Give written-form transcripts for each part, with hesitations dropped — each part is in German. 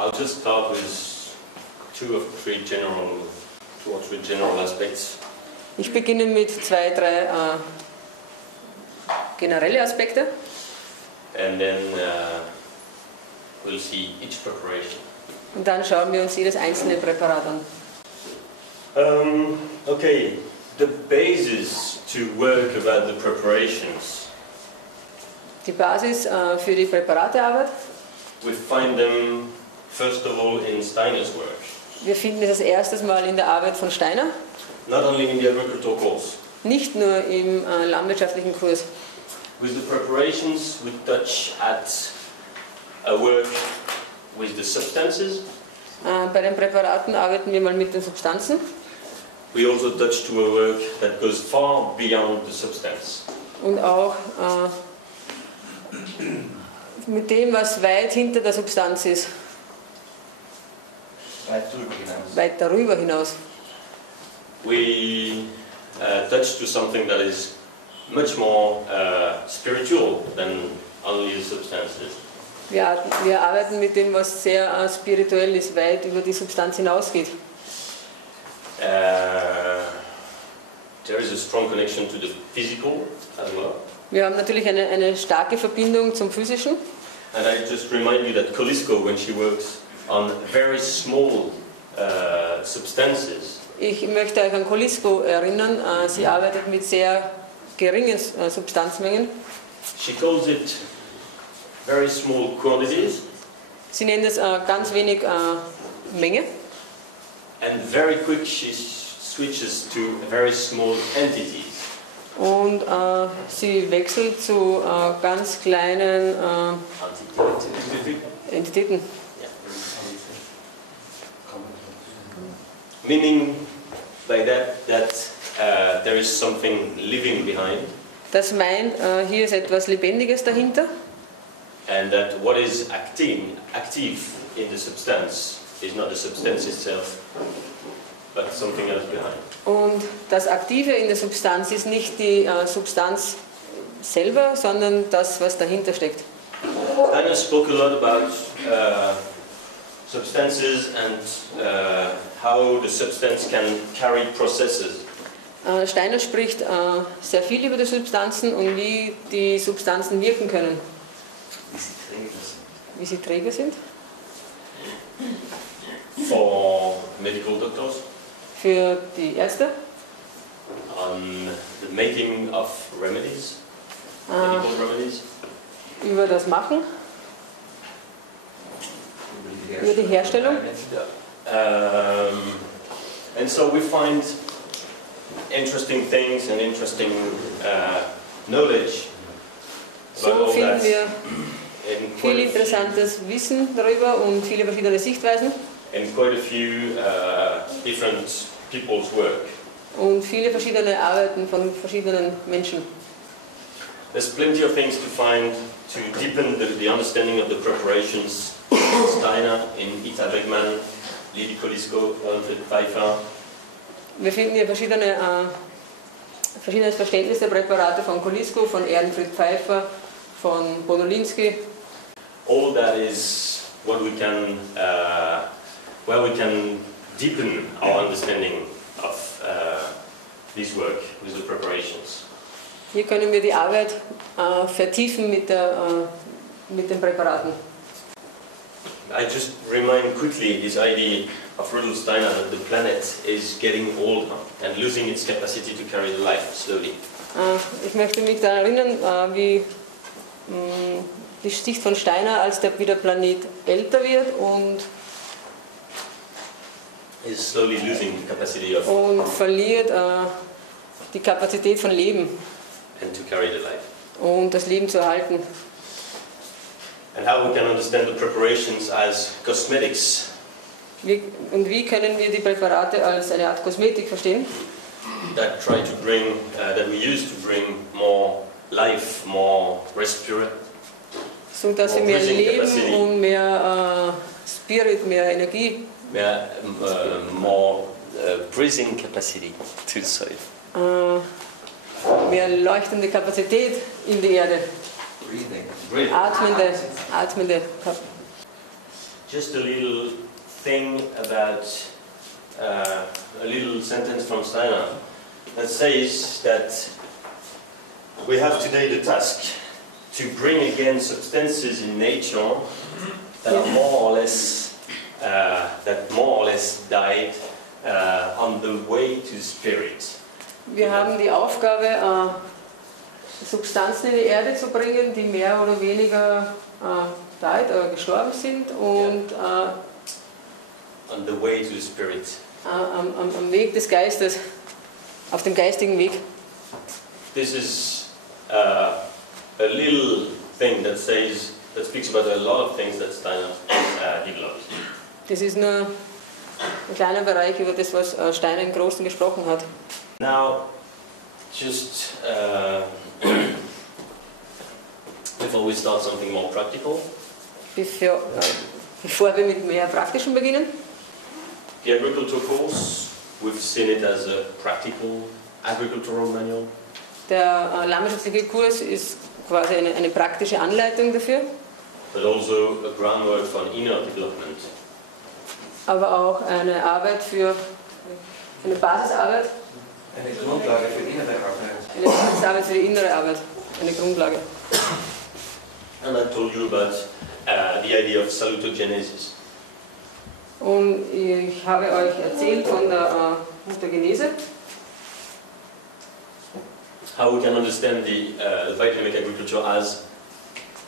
I'll just start with two or three general aspects. Ich beginne mit 2, 3 generelle Aspekte. And then we'll see each preparation. Und dann schauen wir uns jedes einzelne Präparat an. Okay, the basis to work about the preparations. Die Basis für die Präparatearbeit. We find them first of all in Steiner's work. Wir finden es das erstes Mal in der Arbeit von Steiner. Not only in the agricultural course. Nicht nur im landwirtschaftlichen Kurs. With the preparations, we touch at a work with the substances. Bei den Präparaten arbeiten wir mal mit den Substanzen. We also touch to a work that goes far beyond the substance. Und auch mit dem, was weit hinter der Substanz ist. Weit darüber hinaus. We touch to something that is much more spiritual than only the substances. Wir arbeiten mit dem, was sehr spirituell ist, weit über die Substanz hinausgeht. There is a strong connection to the physical as well. Wir haben natürlich eine starke Verbindung zum Physischen. And I just remind you that Kolisko, when she works on very small substances, ich möchte euch an Kolisko erinnern. Sie arbeitet mit sehr geringen Substanzmengen. She calls it very small quantities. Sie nennt es ganz wenig Menge. And very quick she switches to very small entities. Und sie wechselt zu ganz kleinen Entitäten. Meaning by that there is something living behind. Das meint, hier ist etwas Lebendiges dahinter. And that what is active in the substance is not the substance itself, but something else behind. Und das Aktive in der Substanz ist nicht die Substanz selber, sondern das, was dahinter steckt. Anna spoke a lot about substances and how the substance can carry processes. Steiner spricht sehr viel über die Substanzen und wie die Substanzen wirken können. Wie sie träge sind. For medical doctors. Für die Ärzte. On the making of remedies. Medical remedies. Über das Machen. Über die Herstellung. And so we find interesting things and interesting knowledge. So finden wir viel interessantes Wissen darüber und viele verschiedene Sichtweisen. And quite a few different people's work. Und viele verschiedene Arbeiten von verschiedenen Menschen. There's plenty of things to find to deepen the understanding of the preparations. Steiner, in Ita Beckmann, Lili Kolisko, Alfred Pfeiffer. Wir finden hier verschiedenes Verständnis der Präparate von Kolisko, von Ehrenfried Pfeiffer, von Podolinsky. All that is what we can, where we can deepen our understanding of this work with the preparations. Hier können wir die Arbeit vertiefen mit den Präparaten. I just remind quickly this idea of Rudolf Steiner that the planet is getting older and losing its capacity to carry the life slowly. Ich möchte mich daran erinnern, wie die Sicht von Steiner, als wie der Planet älter wird und is slowly losing the capacity of und verliert die Kapazität von Leben and to carry the life. Und das Leben zu erhalten. And how we can understand the preparations as cosmetics. Und wie können wir die Präparate als eine Art Kosmetik verstehen? That try to bring, that we use to bring more life, more respiration. So dass sie mehr Leben und mehr Spirit, mehr Energie. More breathing capacity to the soil. Mehr leuchtende Kapazität in die Erde. Breathing. Atmende. just a little thing about a little sentence from Steiner that says that we have today the task to bring again substances in nature that are more or less died on the way to spirit. Wir haben die Aufgabe, Substanzen in die Erde zu bringen, die mehr oder weniger died oder gestorben sind und on the way to the spirit. Am Weg des Geistes, auf dem geistigen Weg. This is a little thing that speaks about a lot of things that Steiner developed. Das ist nur ein kleiner Bereich über das, was Steiner im Großen gesprochen hat. Now, just before we start something more practical, bevor wir mit mehr Praktischen beginnen. The agriculture course, we've seen it as a practical agricultural manual. Der landwirtschaftliche Kurs ist quasi eine praktische Anleitung dafür. But also a groundwork for inner development. Aber auch eine Arbeit für eine Basisarbeit. Eine Grundlage für die innere Arbeit. Eine Basisarbeit für die innere Arbeit. Eine Grundlage. And I told you about the idea of salutogenesis. Und ich habe euch erzählt von der Mutagenese. How we can understand the biodynamic agriculture as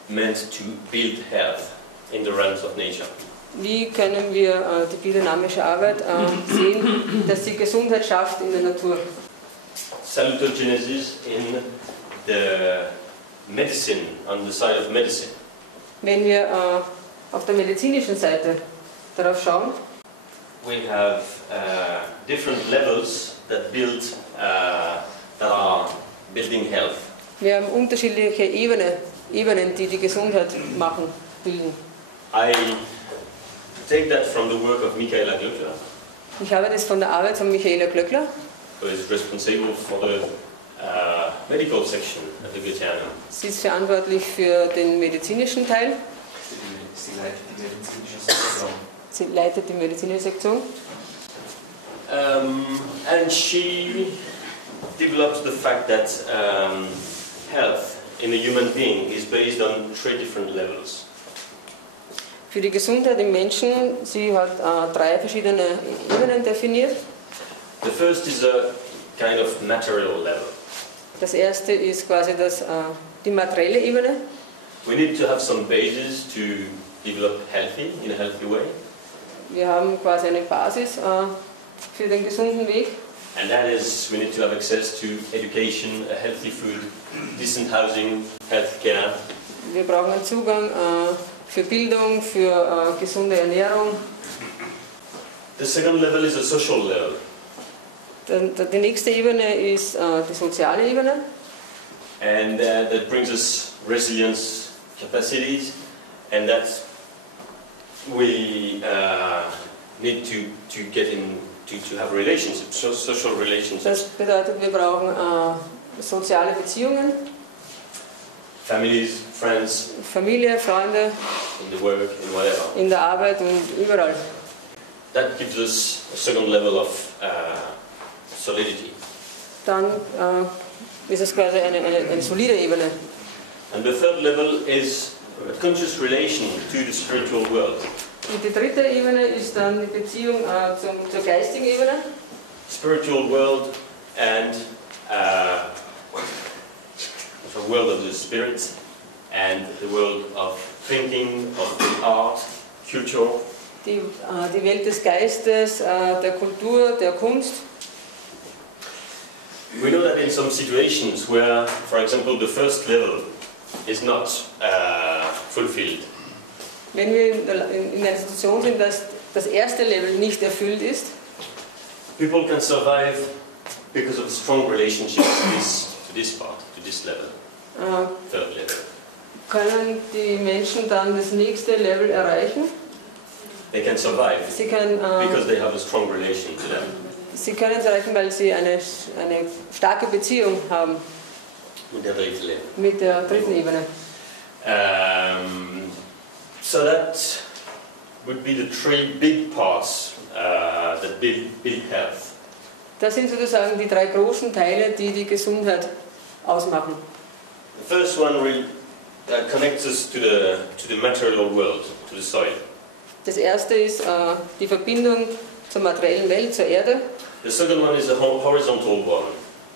meant to build health in the realms of nature. Wie können wir die biodynamische Arbeit sehen, dass sie Gesundheit schafft in der Natur? Salutogenesis in the medicine, on the side of medicine. Wenn wir auf der medizinischen Seite darauf schauen, we have different levels that are building health. wir haben unterschiedliche Ebenen, die die Gesundheit bilden. I take that from the work of Michaela Glöckler, Ich habe das von der Arbeit von Michaela Glöckler, who is responsible for the medical section at the Goetheanum. sie ist verantwortlich für den medizinischen Teil, Sie leitet die medizinische Sektion. sie leitet die medizinische Sektion. And she develops the fact that health in a human being is based on 3 different levels. Für die Gesundheit im Menschen, sie hat 3 verschiedene Ebenen definiert. The first is a kind of material level. Das erste ist quasi die materielle Ebene. We need to have some basis to develop healthy in a healthy way. Wir haben quasi eine Basis für den gesunden Weg. And that is, we need to have access to education, a healthy food, decent housing, healthcare. Wir brauchen einen Zugang für Bildung, für gesunde Ernährung. The second level is a social level. Die nächste Ebene ist die soziale Ebene. And that brings us resilience capacities, and that we need to get in to have relationships, social relationships. Das bedeutet, wir brauchen soziale Beziehungen. Families, friends, Familie, Freunde, in the work, in whatever. in der Arbeit und überall. That gives us a second level of solidity. Dann ist es quasi eine solide Ebene. And the third level is a conscious relation to the spiritual world. Und die dritte Ebene ist dann die Beziehung zur geistigen Ebene. Spiritual world and the world of the spirit and the world of thinking, of art, culture. Die Welt des Geistes, der Kultur, der Kunst. We know that in some situations where, for example, the first level is not fulfilled, Wenn wir in einer Situation sind, dass das erste Level nicht erfüllt ist, people can survive because of strong relationship to this part, to this level, third level. können die Menschen dann das nächste Level erreichen. They can survive Sie können, because they have a strong relation to them. sie können es erreichen, weil sie eine starke Beziehung haben With their dritte level. mit der dritten Ebene. So that would be the three big parts that build health. Das sind sozusagen die drei großen Teile, die die Gesundheit ausmachen. The first one connects us to the material world, to the soil. Das erste ist die Verbindung zur materiellen Welt, zur Erde. The second one is a horizontal one,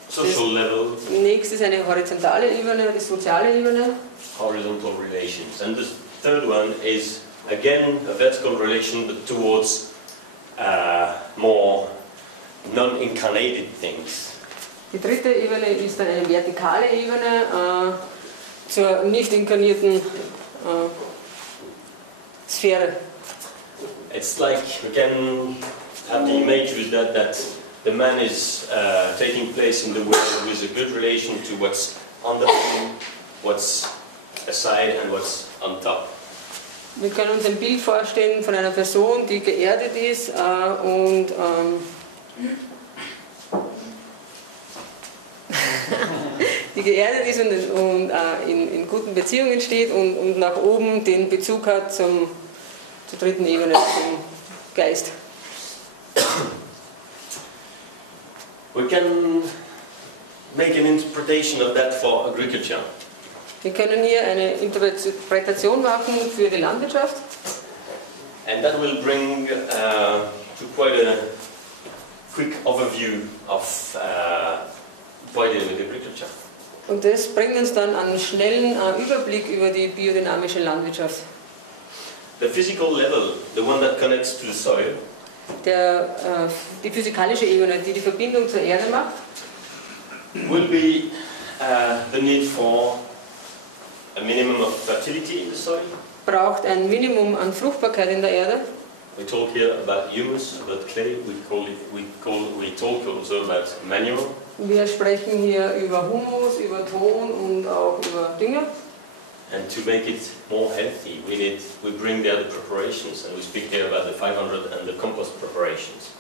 social level. Nächstes ist eine horizontale Ebene, die soziale Ebene. Horizontal relations. And the third one is again a vertical relation, but towards more non-incarnated things. Die dritte Ebene ist dann eine vertikale Ebene zur nicht inkarnierten Sphäre. It's like we can have the image with that the man is taking place in the world with a good relation to what's under him, what's aside and what's on top. Wir können uns ein Bild vorstellen von einer Person, die geerdet ist und die geerdet ist und in guten Beziehungen steht und nach oben den Bezug hat zur dritten Ebene, zum Geist. We can make an interpretation of that for agriculture. Wir können hier eine Interpretation machen für die Landwirtschaft. And that will bring to quite a quick overview of biodynamic agriculture. Und das bringt uns dann einen schnellen Überblick über die biodynamische Landwirtschaft. The physical level, the one that connects to the soil, Die physikalische Ebene, die die Verbindung zur Erde macht, will be the need for a minimum of fertility in the soil. braucht ein Minimum an Fruchtbarkeit in der Erde. We talk here about humus, about clay. We talk also about manure. Wir sprechen hier über Humus, über Ton und auch über Dünger. And to make it more healthy, we bring the other preparations, and we speak here about the 500 and the compost preparations.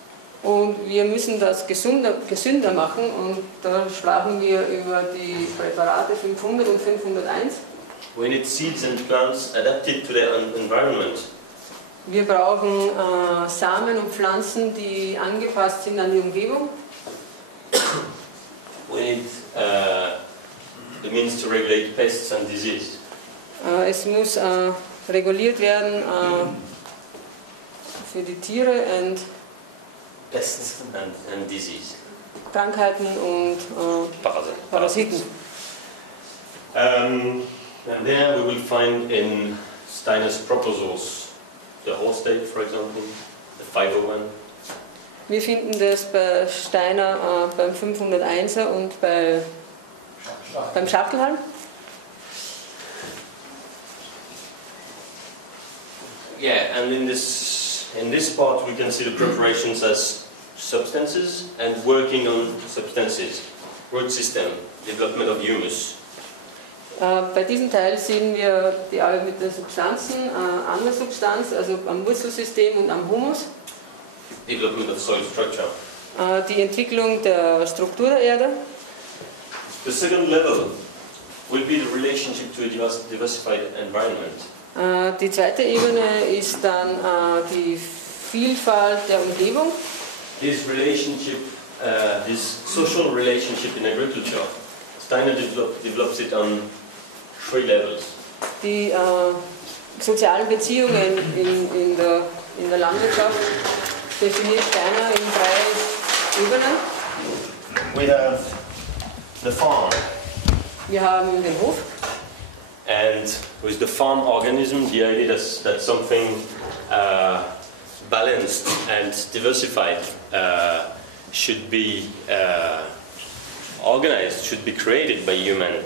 Und wir müssen das gesünder machen und da sprachen wir über die Präparate 500 und 501. We need seeds and plants adapted to their environment. Wir brauchen Samen und Pflanzen, die angepasst sind an die Umgebung. We need the means to regulate pests and disease. Es muss reguliert werden für die Tiere und Pests and disease. Krankheiten und Parasiten. And there we will find in Steiner's proposals the horse state, for example, the 501. Wir finden das bei Steiner beim 501er und beim Schachtelhalm. Yeah, and in this part we can see the preparations as substances and working on substances, root system, development of humus. Bei diesem Teil sehen wir die Arbeit mit den Substanzen, an der Substanz, also am Wurzelsystem und am Humus. Development of soil structure. Die Entwicklung der Struktur der Erde. The second level will be the relationship to a diversified environment. Die zweite Ebene ist dann die Vielfalt der Umgebung. This relationship, this social relationship in agriculture, Steiner develops it on 3 levels. Die sozialen Beziehungen in der Landwirtschaft definiert Steiner in 3 Ebenen. We have the farm. Wir haben den Hof. And with the farm organism, the idea that something balanced and diversified should be organized, should be created by human.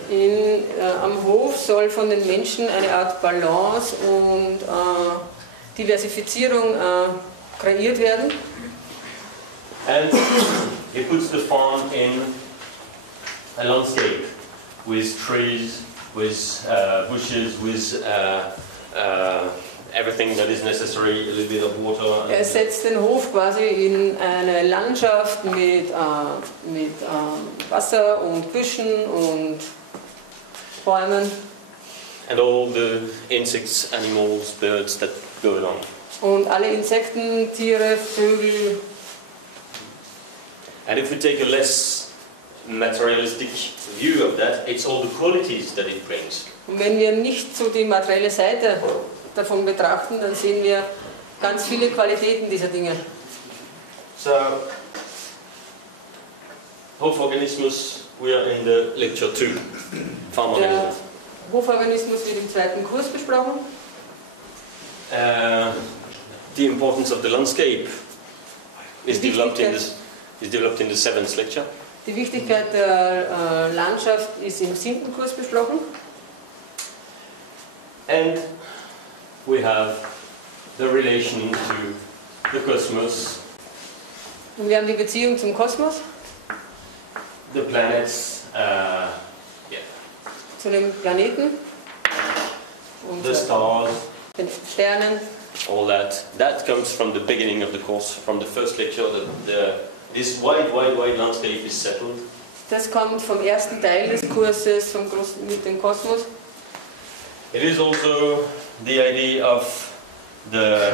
Am Hof soll von den Menschen eine Art Balance und Diversifizierung kreiert werden. And he puts the farm in a landscape with trees, with bushes, with everything that is necessary, a little bit of water. Setzt den Hof quasi in eine Landschaft mit Wasser und Büschen und Bäumen. And all the insects, animals, birds that go along. Und alle Insekten, Tiere, Vögel. And if we take a less materialistic view of that, it's all the qualities that it brings. Und wenn wir nicht so die materielle Seite davon betrachten, dann sehen wir ganz viele Qualitäten dieser Dinge. So, Hoforganismus, we are in the lecture 2, farm Der organisms. Hoforganismus wird im zweiten Kurs besprochen. The importance of the landscape is developed in the 7th lecture. Die Wichtigkeit der Landschaft ist im 7. Kurs besprochen. And we have the relation to the cosmos, Und wir haben die Beziehung zum Kosmos, the planets, zu den Planeten und the stars, den Sternen. all that. That comes from the beginning of the course, from the first lecture. This wide landscape is settled. Das kommt vom ersten Teil des Kurses mit dem Kosmos. It is also the idea of the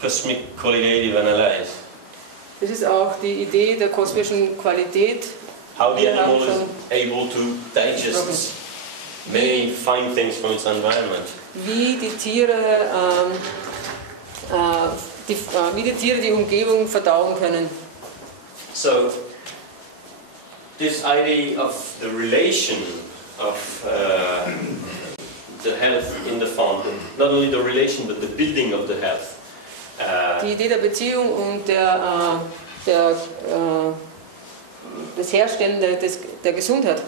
cosmic qualitative analysis. Das ist auch die Idee der kosmischen Qualität. How the Wir haben animal is schon able to digest many fine things from its environment. wie die Tiere die Umgebung verdauen können. So, this idea of the relation of the health in the farm, not only the relation but the building of the health. Die Idee der Beziehung und das Herstellen der Gesundheit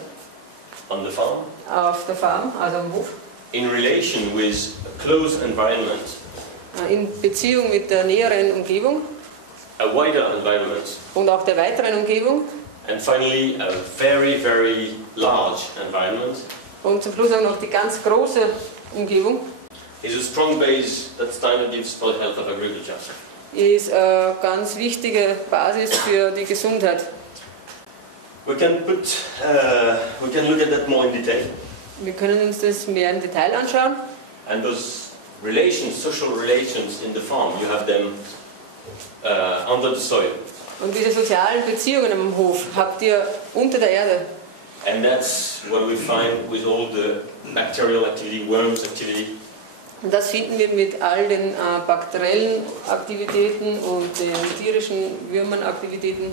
On the farm, auf der Farm, also am Hof, in relation with a close environment, in Beziehung mit der näheren Umgebung a wider environment, und auch der weiteren Umgebung and finally a very large environment, und zum Schluss auch noch die ganz große Umgebung, is a strong base that Steiner gives for the health of agriculture. ist eine ganz wichtige Basis für die Gesundheit. We can look at that more in detail. Wir können uns das mehr im Detail anschauen. And those relations, social relations in the farm, you have them under the soil. Und diese sozialen Beziehungen am Hof habt ihr unter der Erde. And that's what we find with all the bacterial activity, worms activity. Und das finden wir mit all den bakteriellen Aktivitäten und den tierischen Würmernaktivitäten.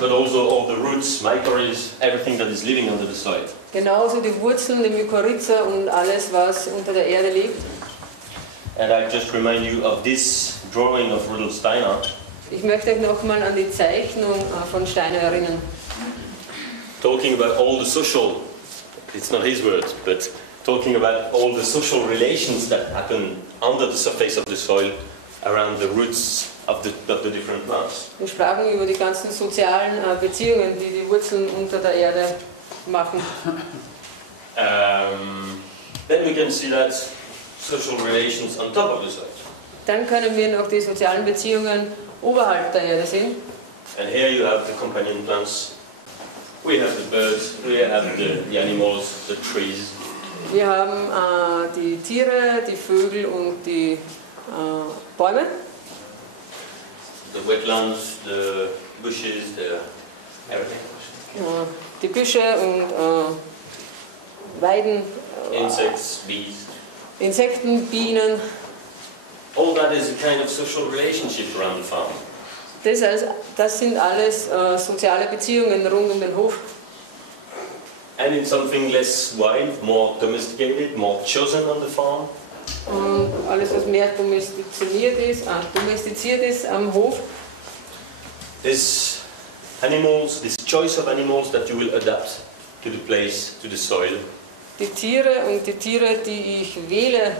But also all the roots, mycorrhizas, everything that is living under the soil. Genauso die Wurzeln, die Mykorrhiza und alles, was unter der Erde lebt. And I just remind you of this drawing of Rudolf Steiner, Ich möchte euch nochmal an die Zeichnung von Steiner erinnern. talking about all the social, it's not his words, but talking about all the social relations that happen under the surface of the soil around the roots of the different plants. Wir sprachen über die ganzen sozialen Beziehungen, die die Wurzeln unter der Erde machen. Then we can see that social relations on top of the soil. Dann können wir noch die sozialen Beziehungen oberhalb der Erde sehen. And here you have the companion plants. We have the birds, we have the animals, the trees. Wir haben die Tiere, die Vögel und die Bäume. The wetlands, the bushes, everything. Die Büsche und Weiden, Insects, bees. Insekten, Bienen. All that is a kind of social relationship around the farm. Das sind alles soziale Beziehungen rund um den Hof. And in something less wild, more domesticated, more chosen on the farm, Und alles, was mehr domestiziert ist am Hof, this animals, this choice of animals that you will adapt to the place, to the soil. die Tiere, die ich wähle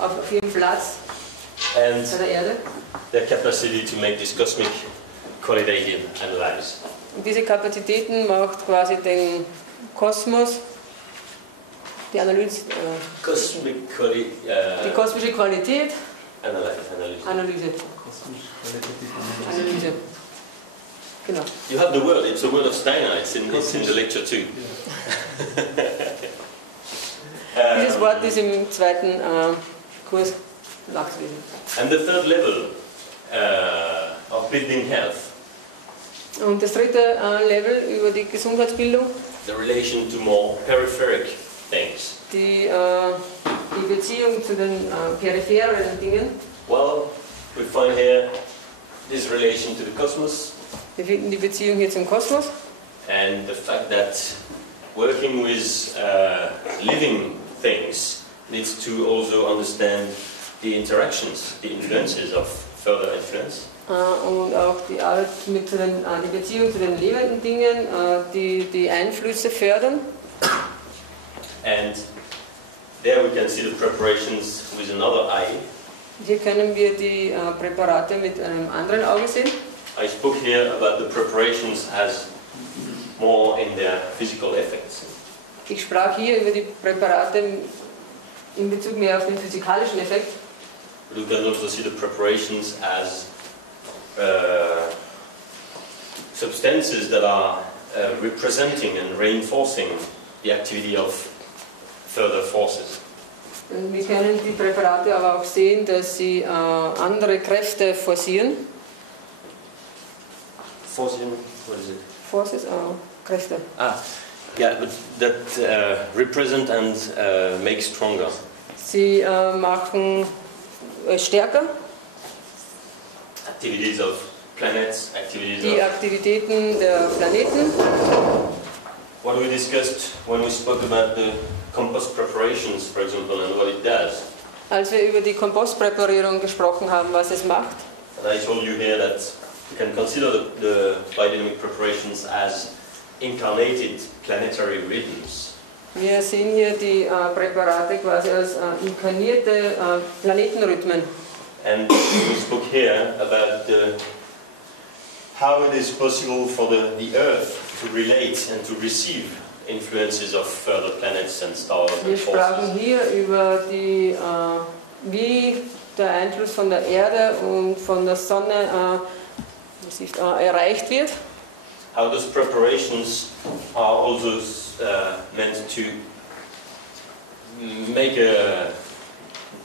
auf ihrem Platz And bei der Erde. their capacity to make this cosmic qualitative analysis. Und diese Kapazitäten macht quasi den Kosmos, die Analyse, die kosmische Qualität, Analyse. Genau. You have the word, it's a word of Steiner, it's in the lecture too. Dieses Wort ist im zweiten Kurs nachzulesen. And the third level of building health, Und das dritte Level über die Gesundheitsbildung, the relation to more peripheric things. die Beziehung zu den peripheren Dingen. Well, we find here this relation to the cosmos Wir finden die Beziehung hier zum Kosmos and the fact that working with living things needs to also understand the interactions, the influences of further influence. und auch die Arbeit mit die Beziehung zu den lebenden Dingen, die Einflüsse fördern. And there we can see the preparations with another eye. Hier können wir die Präparate mit einem anderen Auge sehen. I spoke here about the preparations as more in their physical effects. Ich sprach hier über die Präparate in Bezug mehr auf den physikalischen Effekt. But we can also see the preparations as substances that are representing and reinforcing the activity of further forces. Und wir können die Präparate aber auch sehen, dass sie andere Kräfte forcieren. Forcing, what is it? Forces, Kräfte. Yeah, but that represent and make stronger. Sie machen stärker Activities of planets, activities die of Aktivitäten der Planeten. what we discussed when we spoke about the compost preparations, for example, and what it does. Als wir über die Kompostpräparierung gesprochen haben, was es macht, And I told you here that you can consider the biodynamic preparations as incarnated planetary rhythms. wir sehen hier die Präparate quasi als inkarnierte Planetenrhythmen. And we spoke here about how it is possible for the Earth to relate and to receive influences of further planets and stars Wir and sprachen forces. hier über die, wie der Einfluss von der Erde und von der Sonne erreicht wird. How those preparations are also meant to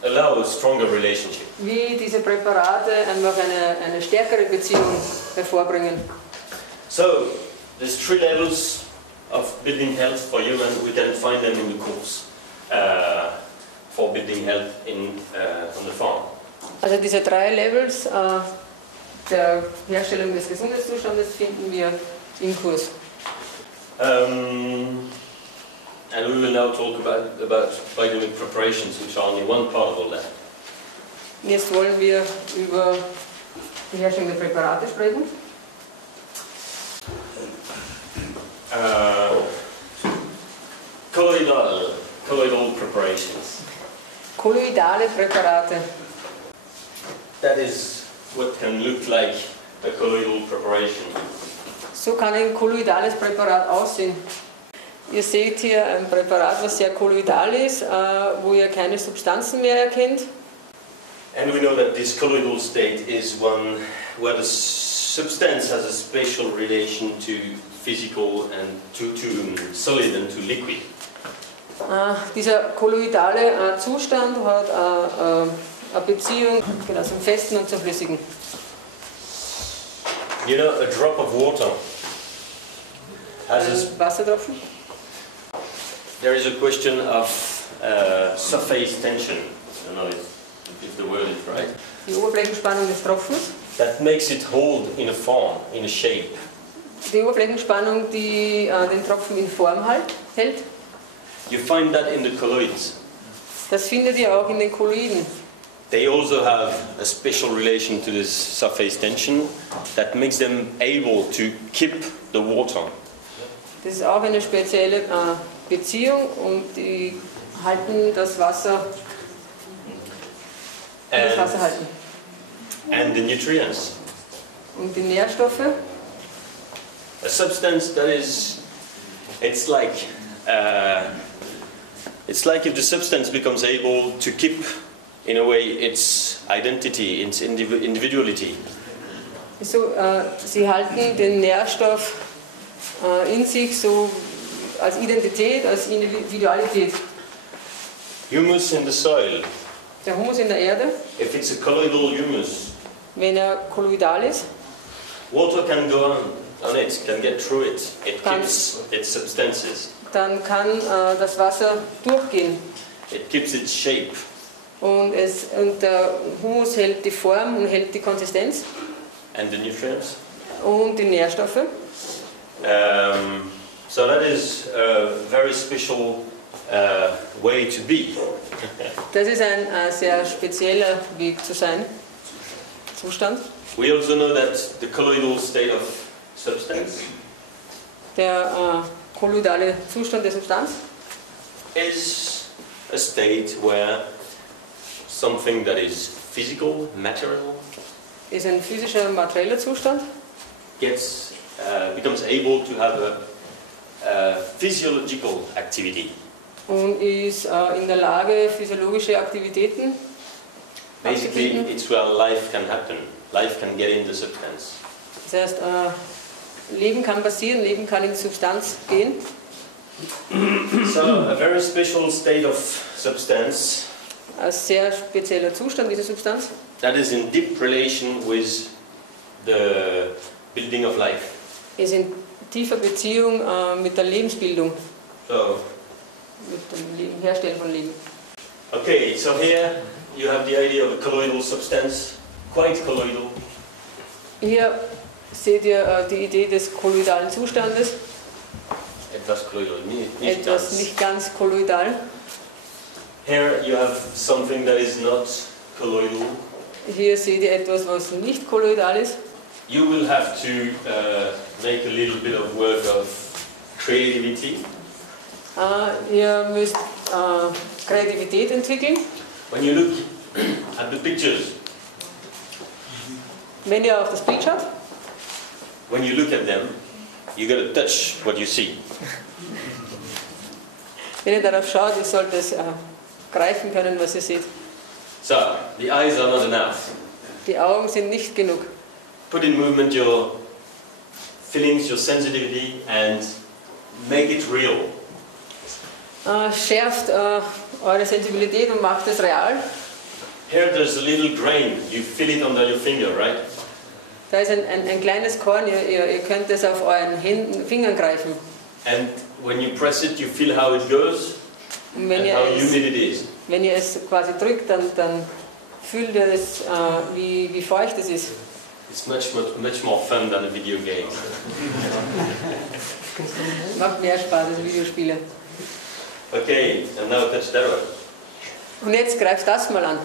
allow a stronger relationship. Wie diese Präparate einfach eine stärkere Beziehung hervorbringen. So, there's 3 levels of building health for humans. We can find them in the course for building health on the farm. Also diese 3 Levels der Herstellung des Gesundheitszustandes finden wir im Kurs. And we will now talk about biodynamic preparations, which are only one part of all that. Jetzt wollen wir über die Herstellung der Präparate sprechen. Colloidal preparations. Kolloidale Präparate. That is what can look like a colloidal preparation. So kann ein kolloidales Präparat aussehen. Ihr seht hier ein Präparat, was sehr kolloidal ist, wo ihr keine Substanzen mehr erkennt. And we know that this colloidal state is one where the substance has a spatial relation to physical and to solid and to liquid. Dieser kolloidale Zustand hat eine Beziehung zum Festen und zum Flüssigen. You know, a drop of water has a Wassertropfen. There is a question of surface tension. I don't know if the word is right. Die Oberflächenspannung des Tropfens. That makes it hold in a form, in a shape. Die Oberflächenspannung, die den Tropfen in Form hält. You find that in the colloids. Das findet ihr auch in den Kolloiden. They also have a special relation to this surface tension that makes them able to keep the water. Das ist auch eine spezielle Beziehung und die halten das Wasser halten. And the nutrients. Und die Nährstoffe. A substance that is, it's like if the substance becomes able to keep, in a way, its identity, its individuality. So, sie halten den Nährstoff in sich so als Identität, als Individualität. Humus in the soil. Der Humus in der Erde, If it's a colloidal humus, wenn er kolloidal ist, water can go on it, can get through it. It Can- keeps its substances. dann kann das Wasser durchgehen. It keeps its shape. Und der Humus hält die Form und hält die Konsistenz And the nutrients. und die Nährstoffe. So that is a very special way to be. Das ist ein sehr spezieller Weg zu sein, Zustand. We also know that the colloidal state of substance Der kolloidale Zustand der Substanz is a state where something that is physical, material, ist ein physischer, materieller Zustand, becomes able to have a physiological activity. und ist in der Lage, physiologische Aktivitäten Basically, abzubilden. it's where life can happen. Life can get in the substance. Das heißt, Leben kann passieren, Leben kann in die Substanz gehen. So, a very special state of substance Ein sehr spezieller Zustand dieser Substanz, that is in deep relation with the building of life. ist in tiefer Beziehung mit der Lebensbildung, So, mit dem Herstellen von Leben. okay, so here you have the idea of a colloidal substance, quite colloidal. Hier seht ihr die Idee des kolloidalen Zustandes, Etwas colloidal, nicht etwas ganz. nicht ganz kolloidal. Here you have something that is not colloidal. Hier seht ihr etwas, was nicht kolloidal ist. You will have to make a little bit of work of creativity. Ihr müsst Kreativität entwickeln. When you look at the pictures, Wenn ihr auf das Bild schaut, when you look at them, you got to touch what you see. wenn ihr darauf schaut, ihr sollt es greifen können, was ihr seht. So, the eyes are not enough. Die Augen sind nicht genug. Put in movement your feelings, your sensitivity, and make it real. Schärft eure Sensibilität und macht es real. Here there's a little grain, you feel it under your finger, right? Da ist ein kleines Korn, ihr könnt es auf euren Fingern greifen. And when you press it, you feel how it goes Und wenn and ihr how humid it is. es quasi drückt, dann fühlt ihr es, wie feucht es ist. It's much more fun than a video game. Macht mehr Spaß als Videospiele. Okay, and now touch that one. Und jetzt greift das mal an.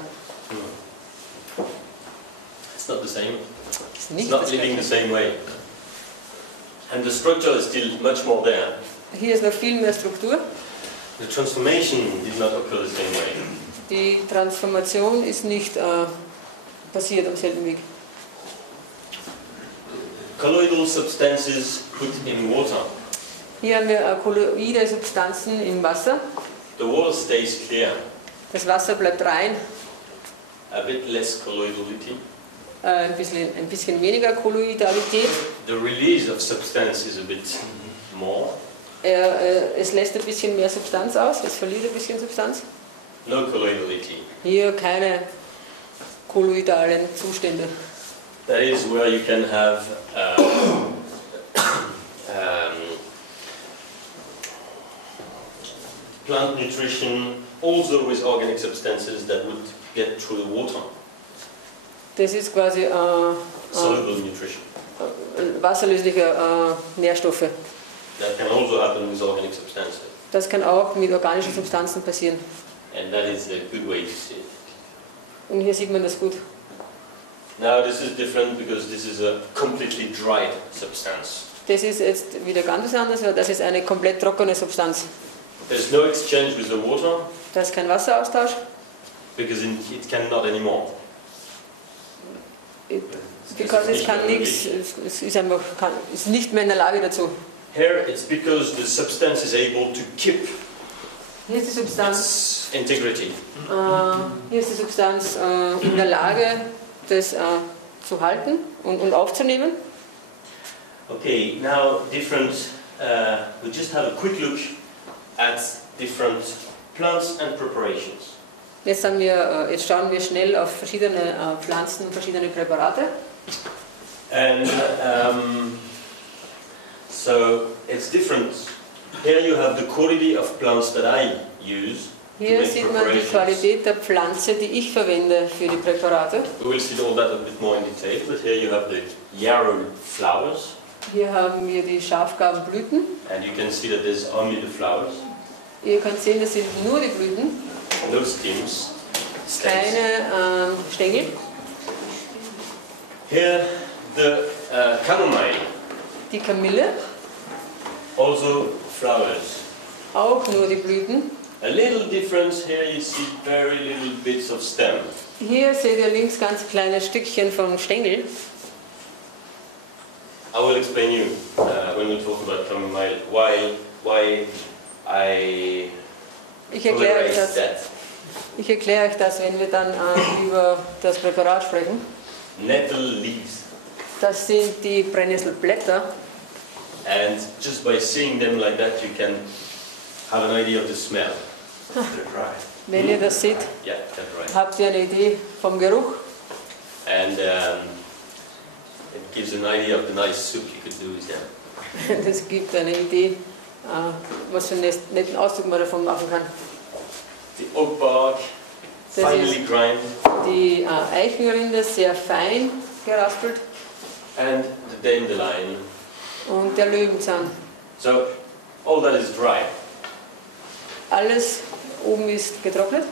It's not the same. Ist It's nicht not das living the Gleiche. same way. And the structure is still much more there. Hier ist noch viel mehr Struktur. The transformation did not occur the same way. Die Transformation ist nicht passiert am selben Weg. Colloidal substances put in water. Hier haben wir kolloide Substanzen im Wasser. The water stays clear. Das Wasser bleibt rein, A bit less colloidality. ein bisschen weniger Kolloidalität. The release of substance is a bit more. Es lässt ein bisschen mehr Substanz aus, es verliert ein bisschen Substanz. No colloidality. Hier keine kolloidalen Zustände. That is where you can have plant nutrition, also with organic substances that would get through the water. Das ist quasi Soluble nutrition. wasserlösliche Nährstoffe. That can also happen with organic substances. Das kann auch mit organischen Substanzen passieren. And that is a good way to see it. Und hier sieht man das gut. Now this is different because this is a completely dried substance. Das ist jetzt wieder ganz anders, weil das ist eine komplett trockene Substanz. There's no exchange with the water Da ist kein Wasseraustausch, because it cannot anymore. because es kann nichts, es ist einfach ist nicht mehr in der Lage dazu. Here it's because the substance is able to keep Hier ist die Substanz, its integrity. hier ist die Substanz in der Lage, das zu halten und aufzunehmen. Okay, now different. We just have a quick look at different plants and preparations. Jetzt schauen wir schnell auf verschiedene Pflanzen und verschiedene Präparate. And so it's different. Here you have the quality of plants that I use. Hier sieht man die Qualität der Pflanze, die ich verwende für die Präparate. We will see all that a bit more in detail, but here you have the yarrow flowers. Hier haben wir die Schafgarbenblüten. And you can see that there's only the flowers. Ihr könnt sehen, das sind nur die Blüten, No stems. keine Stängel. Here the chamomile, Die Kamille, also flowers. auch nur die Blüten. A little difference here, you see very little bits of stem. Hier seht ihr links ganz kleine Stückchen vom Stängel. I will explain you when we talk about chamomile why I Ich erkläre euch tolerate das. that. Ich erkläre euch das, wenn wir dann über das Präparat sprechen. Nettle leaves. Das sind die Brennnesselblätter. And just by seeing them like that, you can have an idea of the smell. They're dry. Wenn ihr das seht, Yeah, that's right. habt ihr eine Idee vom Geruch. And it gives an idea of the nice soup you could do with them. Das gibt eine Idee, was für einen netten Ausdruck man davon machen kann. The oak bark, Das finely ist grind, die Eichenrinde, sehr fein geraspelt, and the dandelion. und der Löwenzahn. So all that is dry. Alles oben ist getrocknet.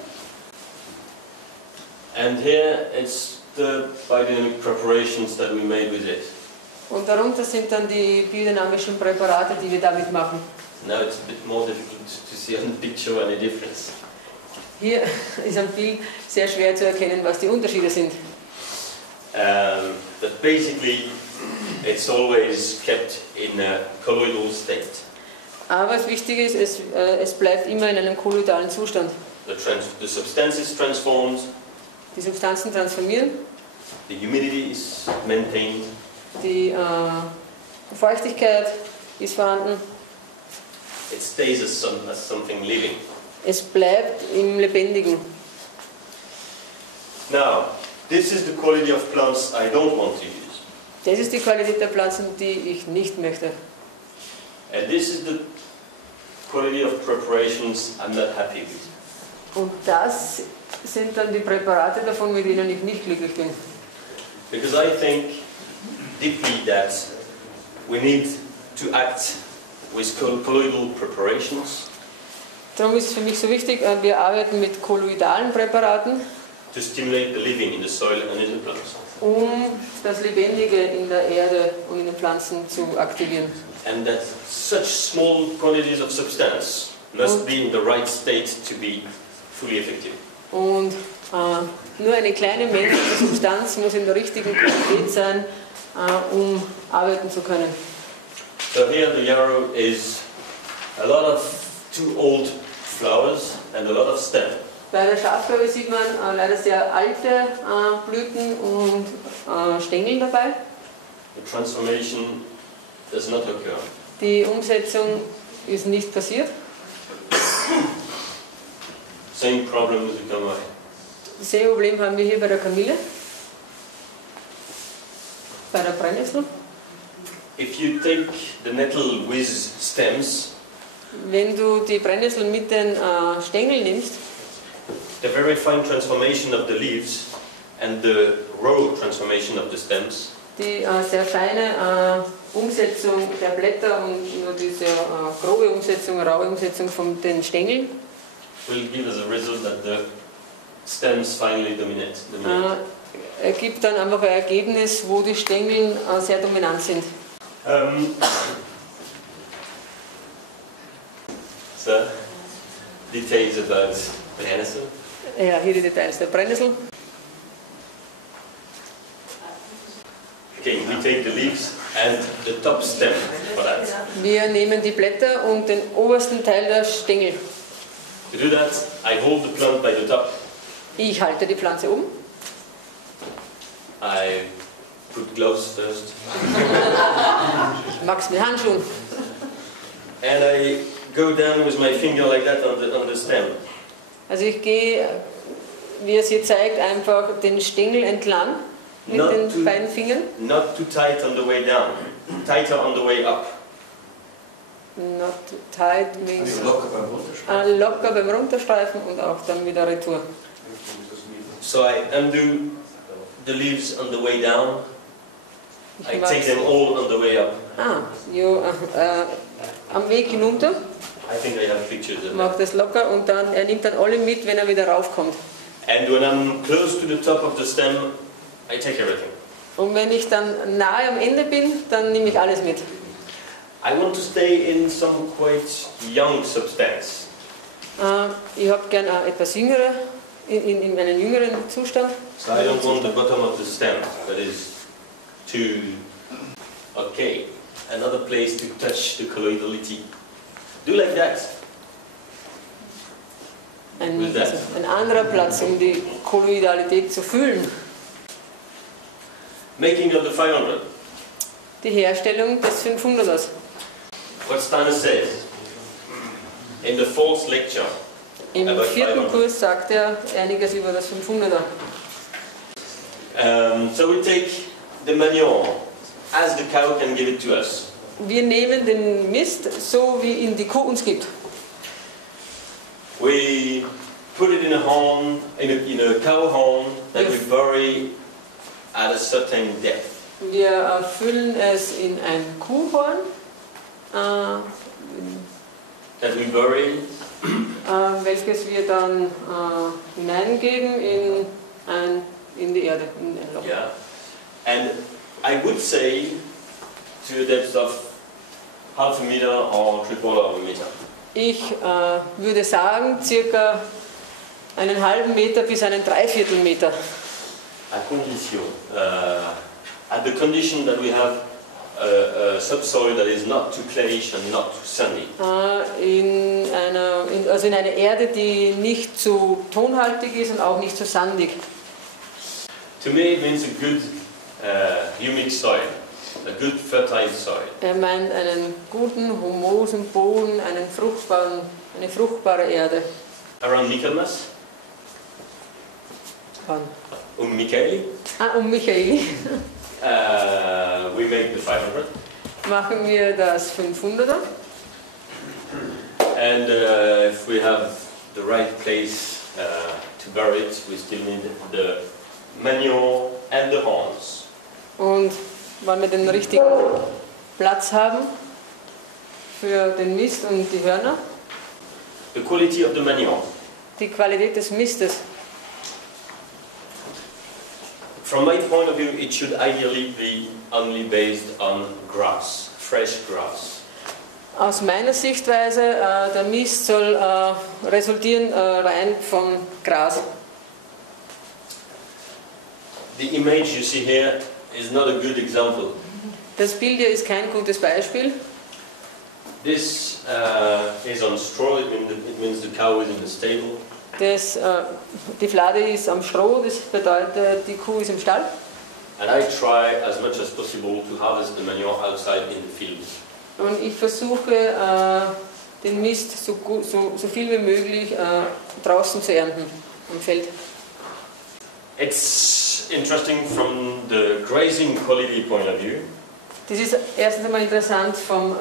And here it's the biodynamic preparations that we made with it. Und darunter sind dann die biodynamischen Präparate, die wir damit machen. Now it's a bit more difficult to see on the picture any difference. Hier ist am Bild sehr schwer zu erkennen, was die Unterschiede sind. But basically it's always kept in a colloidal state. Aber was wichtig ist, es bleibt immer in einem kolloidalen Zustand. The substance is transformed, Die Substanzen transformieren, the humidity is maintained, die Feuchtigkeit ist vorhanden, it stays as something living. es bleibt im Lebendigen. Now, this is the quality of plants I don't want to use. Das ist die Qualität der Pflanzen, die ich nicht möchte. And this is the quality of preparations I'm not happy with. Und das sind dann die Präparate davon, mit denen ich nicht glücklich bin. Because I think deeply that we need to act with colloidal preparations Darum ist es für mich so wichtig, wir arbeiten mit kolloidalen Präparaten, to stimulate the living in the soil and in the plants. um das Lebendige in der Erde und in den Pflanzen zu aktivieren. And that such small quantities of substance must be in the right state to be fully effective. Und nur eine kleine Menge der Substanz muss in der richtigen Qualität sein, um arbeiten zu können. So here the yarrow is a lot of too old flowers and a lot of stem. Bei der Schafgarbe sieht man leider sehr alte Blüten und Stängel dabei. The transformation does not occur. Die Umsetzung ist nicht passiert. Same problem with the chamomile. Dasselbe Problem haben wir hier bei der Kamille, bei der Brennnessel. If you take the nettle with stems, Wenn du die Brennnessel mit den Stängeln nimmst, the very fine transformation of the leaves and the raw transformation of the stems die sehr feine Umsetzung der Blätter und nur diese grobe Umsetzung, raue Umsetzung von den Stängeln, will give as a result that the stems finally dominate. ergibt dann einfach ein Ergebnis, wo die Stängel sehr dominant sind. So, details about Brennnessel. Ja, hier die Details der Brennnessel. Okay, we take the leaves and the top stem for that. Wir nehmen die Blätter und den obersten Teil der Stängel. To do that, I hold the plant by the top. Ich halte die Pflanze um. I put gloves first. Ich mache es mit Handschuhen. And I go down with my finger like that on the stem. Also ich gehe, wie es hier zeigt, einfach den Stängel entlang mit den beiden Fingern. Not too tight on the way down, tighter on the way up. Not too tight means Also locker beim Runterstreichen. locker beim Runterstreifen und auch dann wieder retour. So I undo the leaves on the way down. I take them all on the way up. Am Weg hinunter, I think I have pictures of that. macht das locker und dann, er nimmt dann alle mit, wenn er wieder raufkommt. And when I'm close to the top of the stem, I take everything. Und wenn ich dann nahe am Ende bin, dann nehme ich alles mit. I want to stay in some quite young substance. Ich habe gern etwas jüngere, in einen jüngeren Zustand. So I don't want the bottom of the stem, that is too... Okay, another place to touch the colloidality. Do like that. Ein anderer Platz, um die Kolloidalität zu fühlen. Making of the 500. Die Herstellung des 500ers. What Steiner says in the fourth lecture. Im about 4. 500. Kurs sagt er einiges über das 500er. So we take the manure as the cow can give it to us. Wir nehmen den Mist, so wie ihn die Kuh uns gibt. We put it in a horn, in a cow horn that we bury at a certain depth. Wir füllen es in ein Kuhhorn, That we bury welches wir dann hineingeben in die Erde, in ein Loch. Yeah. And I would say to a depth of half a meter or 3/4 of a meter. Ich würde sagen, circa einen halben Meter bis einen Dreiviertelmeter. At the condition that we have a subsoil that is not too clayish and not too sandy. Also in einer Erde, die nicht zu tonhaltig ist und auch nicht zu sandig. To me it means a good humic soil, a good fertile soil. Er meint einen guten, humosen Boden, eine fruchtbare Erde. Around Michaelmas, Wann? Michaeli, Michaeli we make the 500. machen wir das 500er. And if we have the right place to bury it, we still need the manure and the horns. Und wenn wir den richtigen Platz haben für den Mist und die Hörner, The quality of the manure. die Qualität des Mistes. From my point of view, it should ideally be only based on grass, fresh grass. Aus meiner Sichtweise, der Mist soll resultieren rein vom Gras. The image you see here is not a good example. Das Bild hier ist kein gutes Beispiel. This is on straw, it means the cow is in the stable. Die Flade ist am Stroh, das bedeutet, die Kuh ist im Stall. And I try as much as possible to harvest the manure outside in the field. Und ich versuche, den Mist so viel wie möglich draußen zu ernten, am Feld. It's interesting from the grazing quality point of view. Das ist erstens einmal interessant vom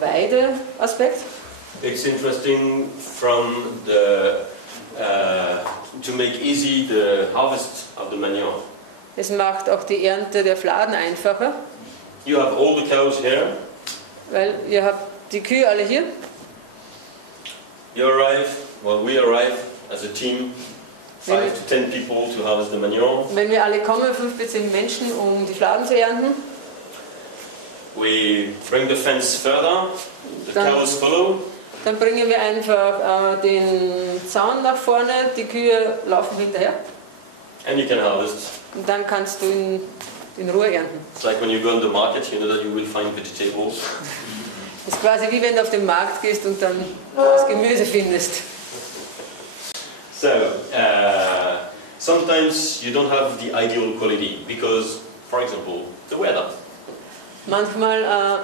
Weideaspekt. It's interesting from the to make easy the harvest of the manure. Es macht auch die Ernte der Fladen einfacher, You have all the cows here. weil ihr habt die Kühe alle hier. You arrive, well, we arrive as a team, 5 to 10 people to harvest the manure. Wenn wir alle kommen, 5 bis 10 Menschen, um die Fladen zu ernten, We bring the fence further, the cows follow. dann bringen wir einfach den Zaun nach vorne, die Kühe laufen hinterher And you can harvest. und dann kannst du in Ruhe ernten. It's like when you go on the market, you know that you will find vegetables. Das ist quasi wie wenn du auf den Markt gehst und dann das Gemüse findest. So, sometimes you don't have the ideal quality because, for example, the weather. Manchmal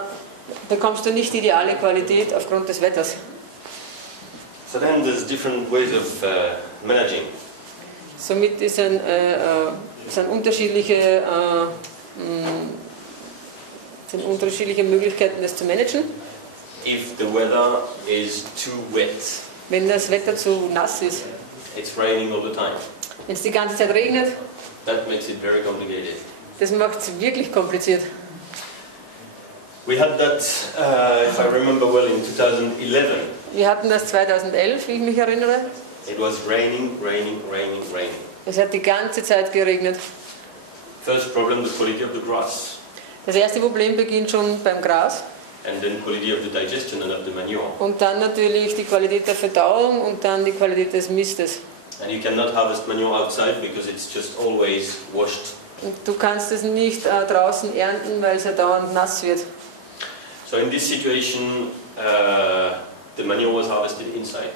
bekommst du nicht die ideale Qualität aufgrund des Wetters. So then there's different ways of managing. Somit sind unterschiedliche Möglichkeiten, das zu managen. If the weather is too wet, Wenn das Wetter zu nass ist, it's raining all the time. wenn es die ganze Zeit regnet, That makes it very complicated. das macht es wirklich kompliziert. We had that, if I remember well, in 2011. Wir hatten das 2011, wie ich mich erinnere. It was raining, raining, raining, raining. Es hat die ganze Zeit geregnet. First problem, the quality of the grass. Das erste Problem beginnt schon beim Gras. And then quality of the digestion and of the manure. Und dann natürlich die Qualität der Verdauung und dann die Qualität des Mistes. And you cannot harvest manure outside because it's just always washed. Und du kannst es nicht draußen ernten, weil es ja dauernd nass wird. So in this situation, the manure was harvested inside.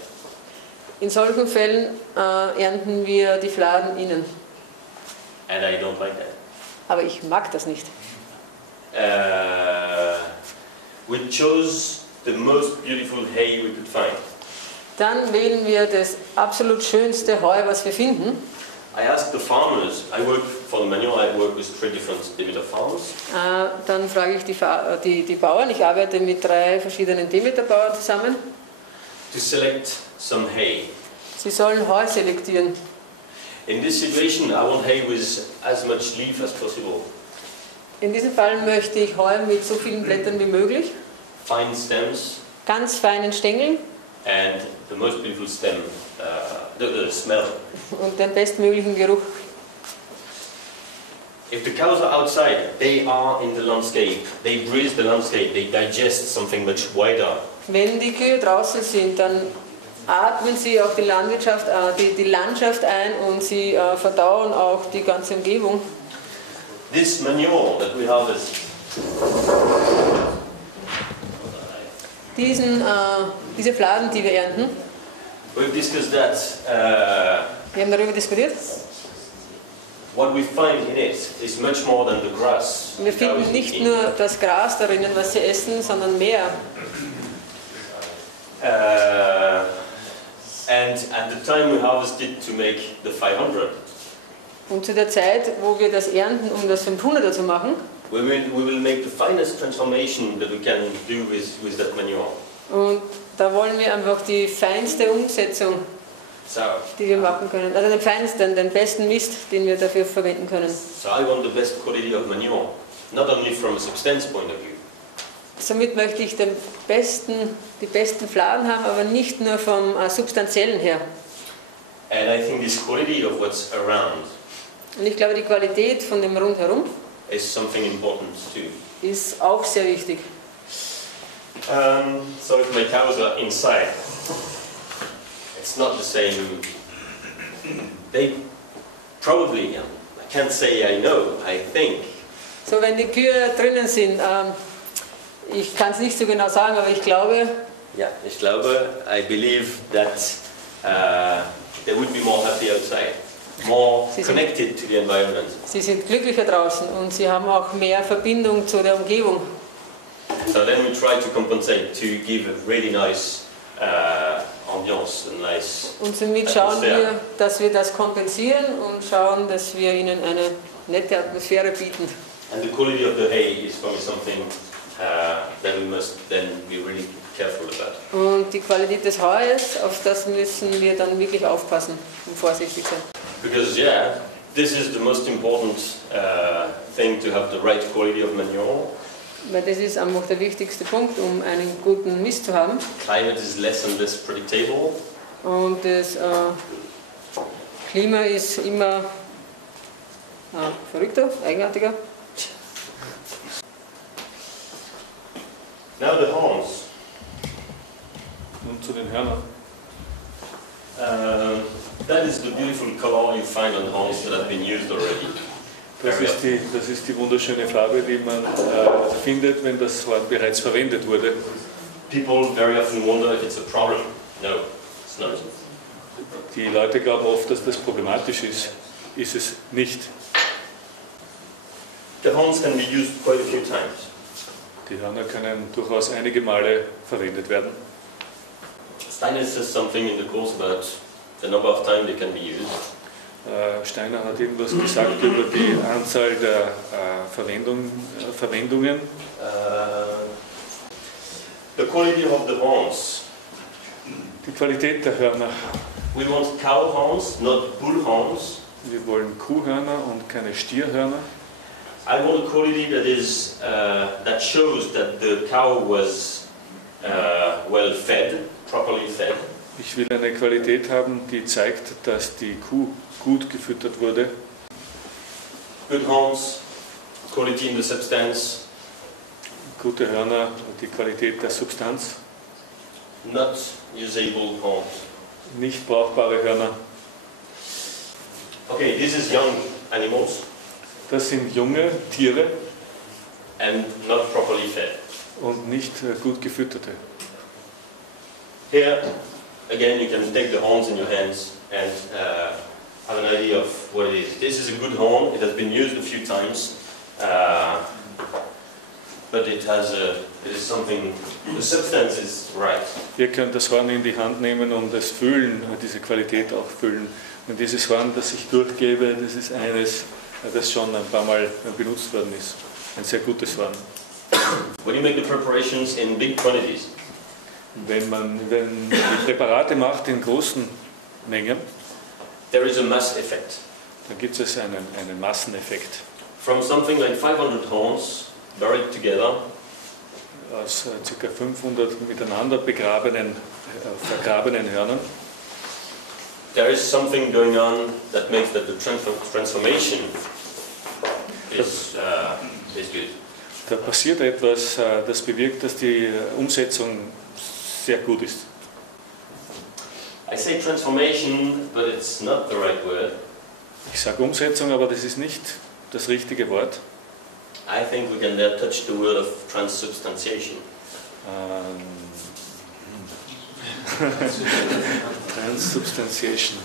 In solchen Fällen ernten wir die Fladen innen. And I don't like that. Aber ich mag das nicht. We chose the most beautiful hay we could find. Dann wählen wir das absolut schönste Heu, was wir finden. I asked the farmers, I work for the manure, I work with 3 different Demeter farms. Dann frage ich die Bauern, ich arbeite mit 3 verschiedenen Demeter-Bauern zusammen. To select some hay. Sie sollen Heu selektieren. In this situation, I want hay with as much leaf as possible. In diesem Fall möchte ich Heu mit so vielen Blättern wie möglich, Fine stems, ganz feinen Stängeln and the most beautiful stem, the smell. und den bestmöglichen Geruch. If the cows are outside, they are in the landscape. They breathe the landscape. They digest something much wider. Wenn die Kühe draußen sind, dann atmen sie auch die Landschaft ein und sie verdauen auch die ganze Umgebung. This manure that we harvest, Diese Fladen, die wir ernten, we've discussed that. wir haben darüber diskutiert. What we find in it is much more than the grass. Wir finden nicht nur das Gras darin, was sie essen, sondern mehr. And at the time we harvested to make the 500, Und zu der Zeit, wo wir das ernten, um das 500er zu machen, we will make the finest transformation that we can do with that manure. und da wollen wir einfach die feinste Umsetzung, So, die wir machen können. Also den feinsten, den besten Mist, den wir dafür verwenden können. so I want the best quality of manure, not only from a substance point of view. Somit möchte ich die besten Fladen haben, aber nicht nur vom Substanziellen her. And I think this quality of what's around Und ich glaube, die Qualität von dem Rundherum is something important too. ist auch sehr wichtig. So if my cows are inside, it's not the same. They probably, I can't say I know, I think. So, wenn die Kühe drinnen sind, ich kann es nicht so genau sagen, aber ich glaube, Yeah, ich glaube, I believe that they would be more happy outside, more connected to the environment. sie sind glücklicher draußen und sie haben auch mehr Verbindung zu der Umgebung. So then we try to compensate to give a really nice ambiance and nice. Und somit schauen wir, dass wir das kompensieren und schauen, dass wir ihnen eine nette Atmosphäre bieten. And the quality of the hay is probably something that we must then be really careful about. Und die Qualität des Heues, auf das müssen wir dann wirklich aufpassen und vorsichtig sein. Because yeah, this is the most important thing, to have the right quality of manure. Weil das ist einfach der wichtigste Punkt, um einen guten Mist zu haben. Climate is less and less predictable. Und das Klima ist immer verrückter, eigenartiger. Now the horns. Nun zu den Hörnern. That is the beautiful color you find on horns that have been used already. Das ist die wunderschöne Farbe, die man findet, wenn das Horn bereits verwendet wurde. People very often wonder if it's a problem. No, it's not. Die Leute glauben oft, dass das problematisch ist. Ist es nicht. The horns can be used quite a few times. Die Hörner können durchaus einige Male verwendet werden. Steiner says something in the course about the number of times they can be used. Steiner hat irgendwas gesagt über die Anzahl der Verwendungen. The quality of the horns. Die Qualität der Hörner. We want cow horns, not bull horns. Wir wollen Kuhhörner und keine Stierhörner. I want a quality that is that shows that the cow was well fed, properly fed. Ich will eine Qualität haben, die zeigt, dass die Kuh gut gefüttert wurde. Good horns, quality in the substance. Gute Hörner, die Qualität der Substanz. Not usable horns. Nicht brauchbare Hörner. Okay, this is young animals Das sind junge Tiere and not properly fed. und nicht gut gefütterte. Here, again, you can take the horns in your hands and have an idea of what it is. This is a good horn. It has been used a few times, but it is something. The substance is right. Ihr könnt das Horn in die Hand nehmen und es fühlen, diese Qualität auch fühlen. Und dieses Horn, das ich durchgebe, das ist eines, das schon ein paar Mal benutzt worden ist. Ein sehr gutes Horn. When you make the preparations in big quantities, Wenn die Präparate macht in großen Mengen, there is a mass effect. dann gibt es einen Masseneffekt. From something like 500 horns buried together, Aus ca. 500 miteinander vergrabenen Hörnern, there is something going on that makes that the transformation is good. da passiert etwas, das bewirkt, dass die Umsetzung sehr gut ist. I say transformation, but it's not the right word. Ich sage Umsetzung, aber das ist nicht das richtige Wort. I think we can there touch the word of transubstantiation. Transubstantiation.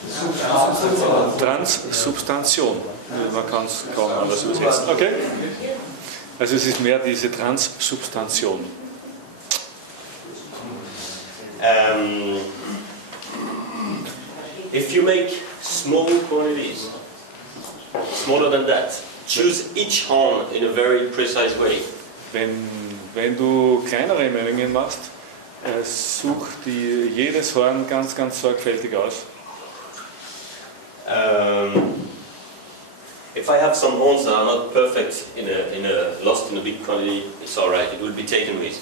Transsubstantion. Man kann es kaum anders übersetzen. Okay? Also es ist mehr diese Transsubstantion. If you make small quantities, smaller than that, choose each horn in a very precise way. Wenn du kleinere Mengen machst, such jedes Horn ganz, ganz sorgfältig aus. If I have some horns that are not perfect lost in a big quantity, it's alright, it will be taken with.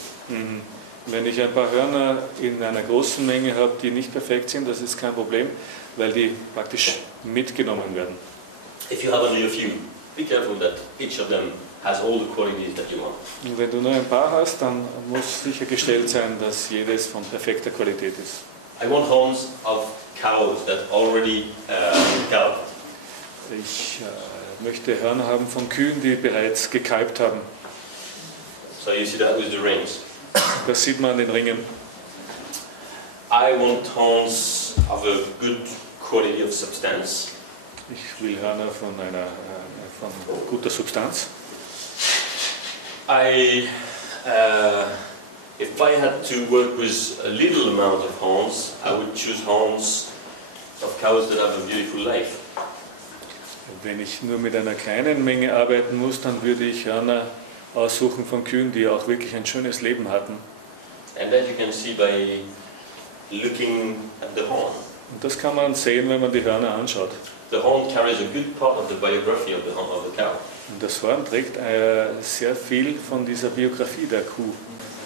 Wenn ich ein paar Hörner in einer großen Menge habe, die nicht perfekt sind, das ist kein Problem, weil die praktisch mitgenommen werden. If you have only a few, be careful that each of them has all the qualities that you want. Und wenn du nur ein paar hast, dann muss sichergestellt sein, dass jedes von perfekter Qualität ist. I want horns of cows that already calved. Ich möchte Hörner haben von Kühen, die bereits gekalbt haben. So you see that with the rings. Das sieht man an den Ringen. I want horns of a good quality of substance. Ich will Hörner von guter Substanz. If I had to work with a little amount of horns, I would choose horns of cows that have a beautiful life. Wenn ich nur mit einer kleinen Menge arbeiten muss, dann würde ich Hörner aussuchen von Kühen, die auch wirklich ein schönes Leben hatten. And that you can see by looking at the horn. Und das kann man sehen, wenn man die Hörner anschaut. The horn carries a good part of the biography of the cow. Und das Horn trägt sehr viel von dieser Biografie der Kuh.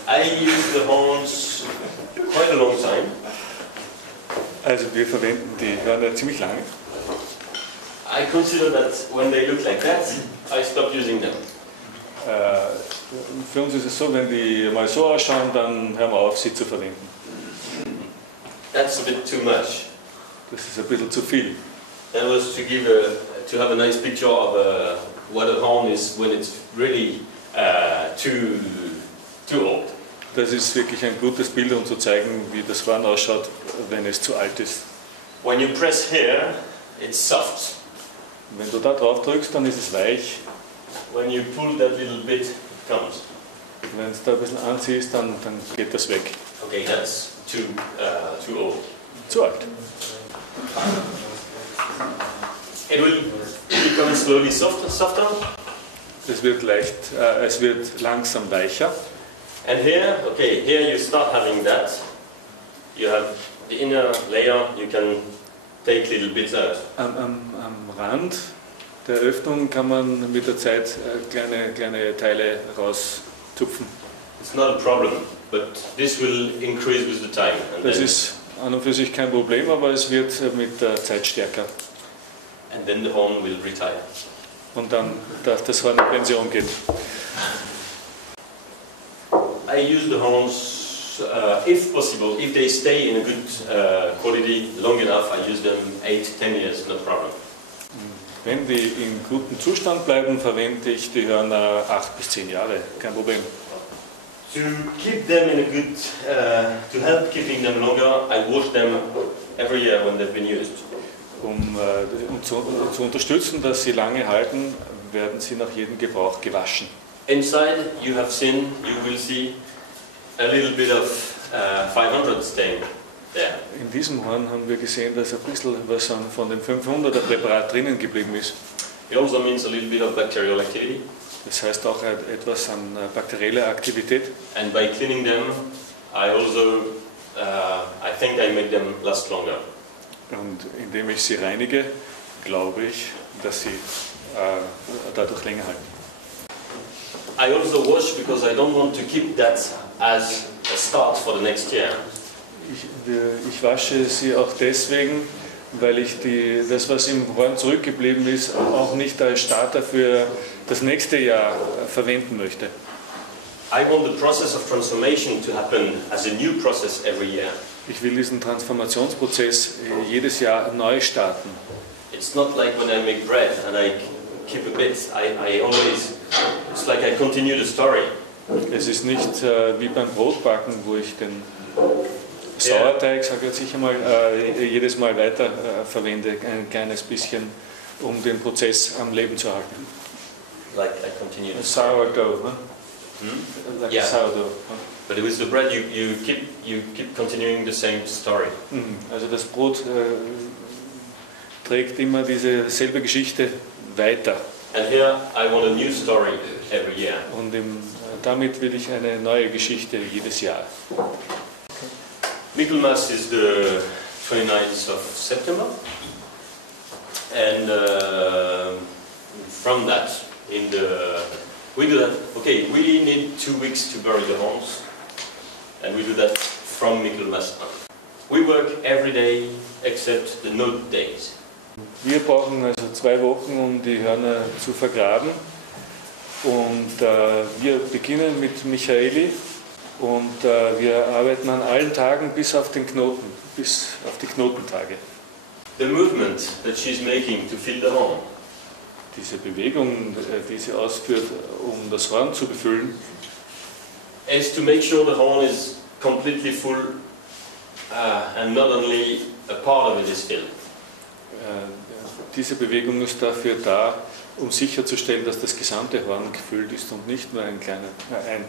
I use the horns quite a long time. Also wir verwenden die Hörner ziemlich lange. I consider that when they look like that, I stop using them. Für uns ist es so, wenn die mal so ausschauen, dann hören wir auf, sie zu verwenden. That's a bit too much. Das ist ein bisschen zu viel. That was to have a nice picture of what a horn is when it's really too old. Das ist wirklich ein gutes Bild, um zu zeigen, wie das Horn ausschaut, wenn es zu alt ist. When you press here, it's soft. Wenn du da drauf drückst, dann ist es weich. When you pull that little bit, it comes. Wenn es da ein bisschen anziehst, dann geht das weg. Okay, that's too old. Zu alt. It will become slowly softer. Es wird langsam weicher. And here, okay, here you start having that. You have the inner layer, you can take little bits out. Am Rand der Öffnung kann man mit der Zeit kleine Teile rauszupfen. It's not a problem, but this will increase with the time. Das ist an und für sich kein Problem, aber es wird mit der Zeit stärker. And then the horn will retire. Und dann, dass das Horn in Pension geht. I use the horns, if possible, if they stay in a good quality long enough, I use them 8-10 years, no problem. Wenn die in gutem Zustand bleiben, verwende ich die Hörner 8 bis 10 Jahre, kein Problem. To keep them in a good, to help keeping them longer, I wash them every year when they've been used. Um zu unterstützen, dass sie lange halten, werden sie nach jedem Gebrauch gewaschen. Inside you will see a little bit of 500 stain there. In diesem Horn haben wir gesehen, dass ein bisschen was von dem 500er Präparat drinnen geblieben ist. It also means a little bit of bacterial activity. Das heißt auch etwas an bakterieller Aktivität. And by cleaning them, I think I make them last longer. Und indem ich sie reinige, glaube ich, dass sie dadurch länger halten. I also wash because I don't want to keep that as a start for the next year. Ich wasche sie auch deswegen, weil ich das, was im Horn zurückgeblieben ist, auch nicht als Starter für das nächste Jahr verwenden möchte. I want the process of transformation to happen as a new process every year. Ich will diesen Transformationsprozess jedes Jahr neu starten. It's not like when I make bread and I keep a bit. It's like I continue the story. Es ist nicht wie beim Brotbacken, wo ich den Sauerteig, sage ich jetzt sicher mal, jedes Mal weiter verwende, ein kleines bisschen, um den Prozess am Leben zu halten. Like I continue the story. Sourdough, huh? Like Yeah. sourdough. But with the bread, you keep continuing the same story. Also das Brot trägt immer dieselbe Geschichte weiter. And here I want a new story every year. Und damit will ich eine neue Geschichte jedes Jahr. Michaelmas is the 29th of September, and from that, we do that. Okay, we need 2 weeks to bury the horns, and we do that from Michaelmas on. We work every day except the note days. Wir brauchen also 2 Wochen, um die Hörner zu vergraben. Und wir beginnen mit Michaeli und wir arbeiten an allen Tagen bis auf den Knoten, bis auf die Knotentage. The movement that she's making to fill the horn Diese Bewegung, die sie ausführt, um das Horn zu befüllen, is to make sure the horn is completely full and not only a part of it is filled. Diese Bewegung ist dafür da, um sicherzustellen, dass das gesamte Horn gefüllt ist und nicht nur ein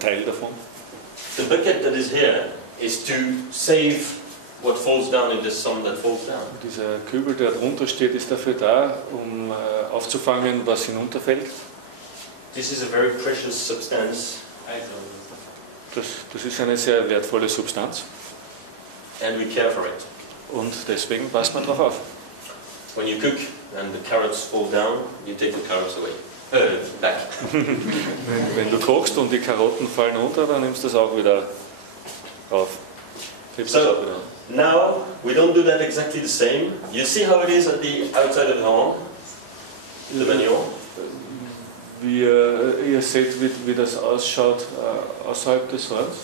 Teil davon. The bucket that is here is to save what falls down in the sun that falls down. Dieser Kübel, der drunter steht, ist dafür da, um aufzufangen, was hinunterfällt. This is a very precious substance. Das ist eine sehr wertvolle Substanz And we care for it. und deswegen passt man darauf auf. When you cook and the carrots fall down, you take the carrots away. Back. Wenn du kochst und die Karotten fallen runter, dann nimmst du das auch wieder rauf. Hebst das auch wieder auf. Now we don't do that exactly the same. You see how it is at the outside of the horn, the manure. Ihr seht, wie das ausschaut außerhalb des Horns.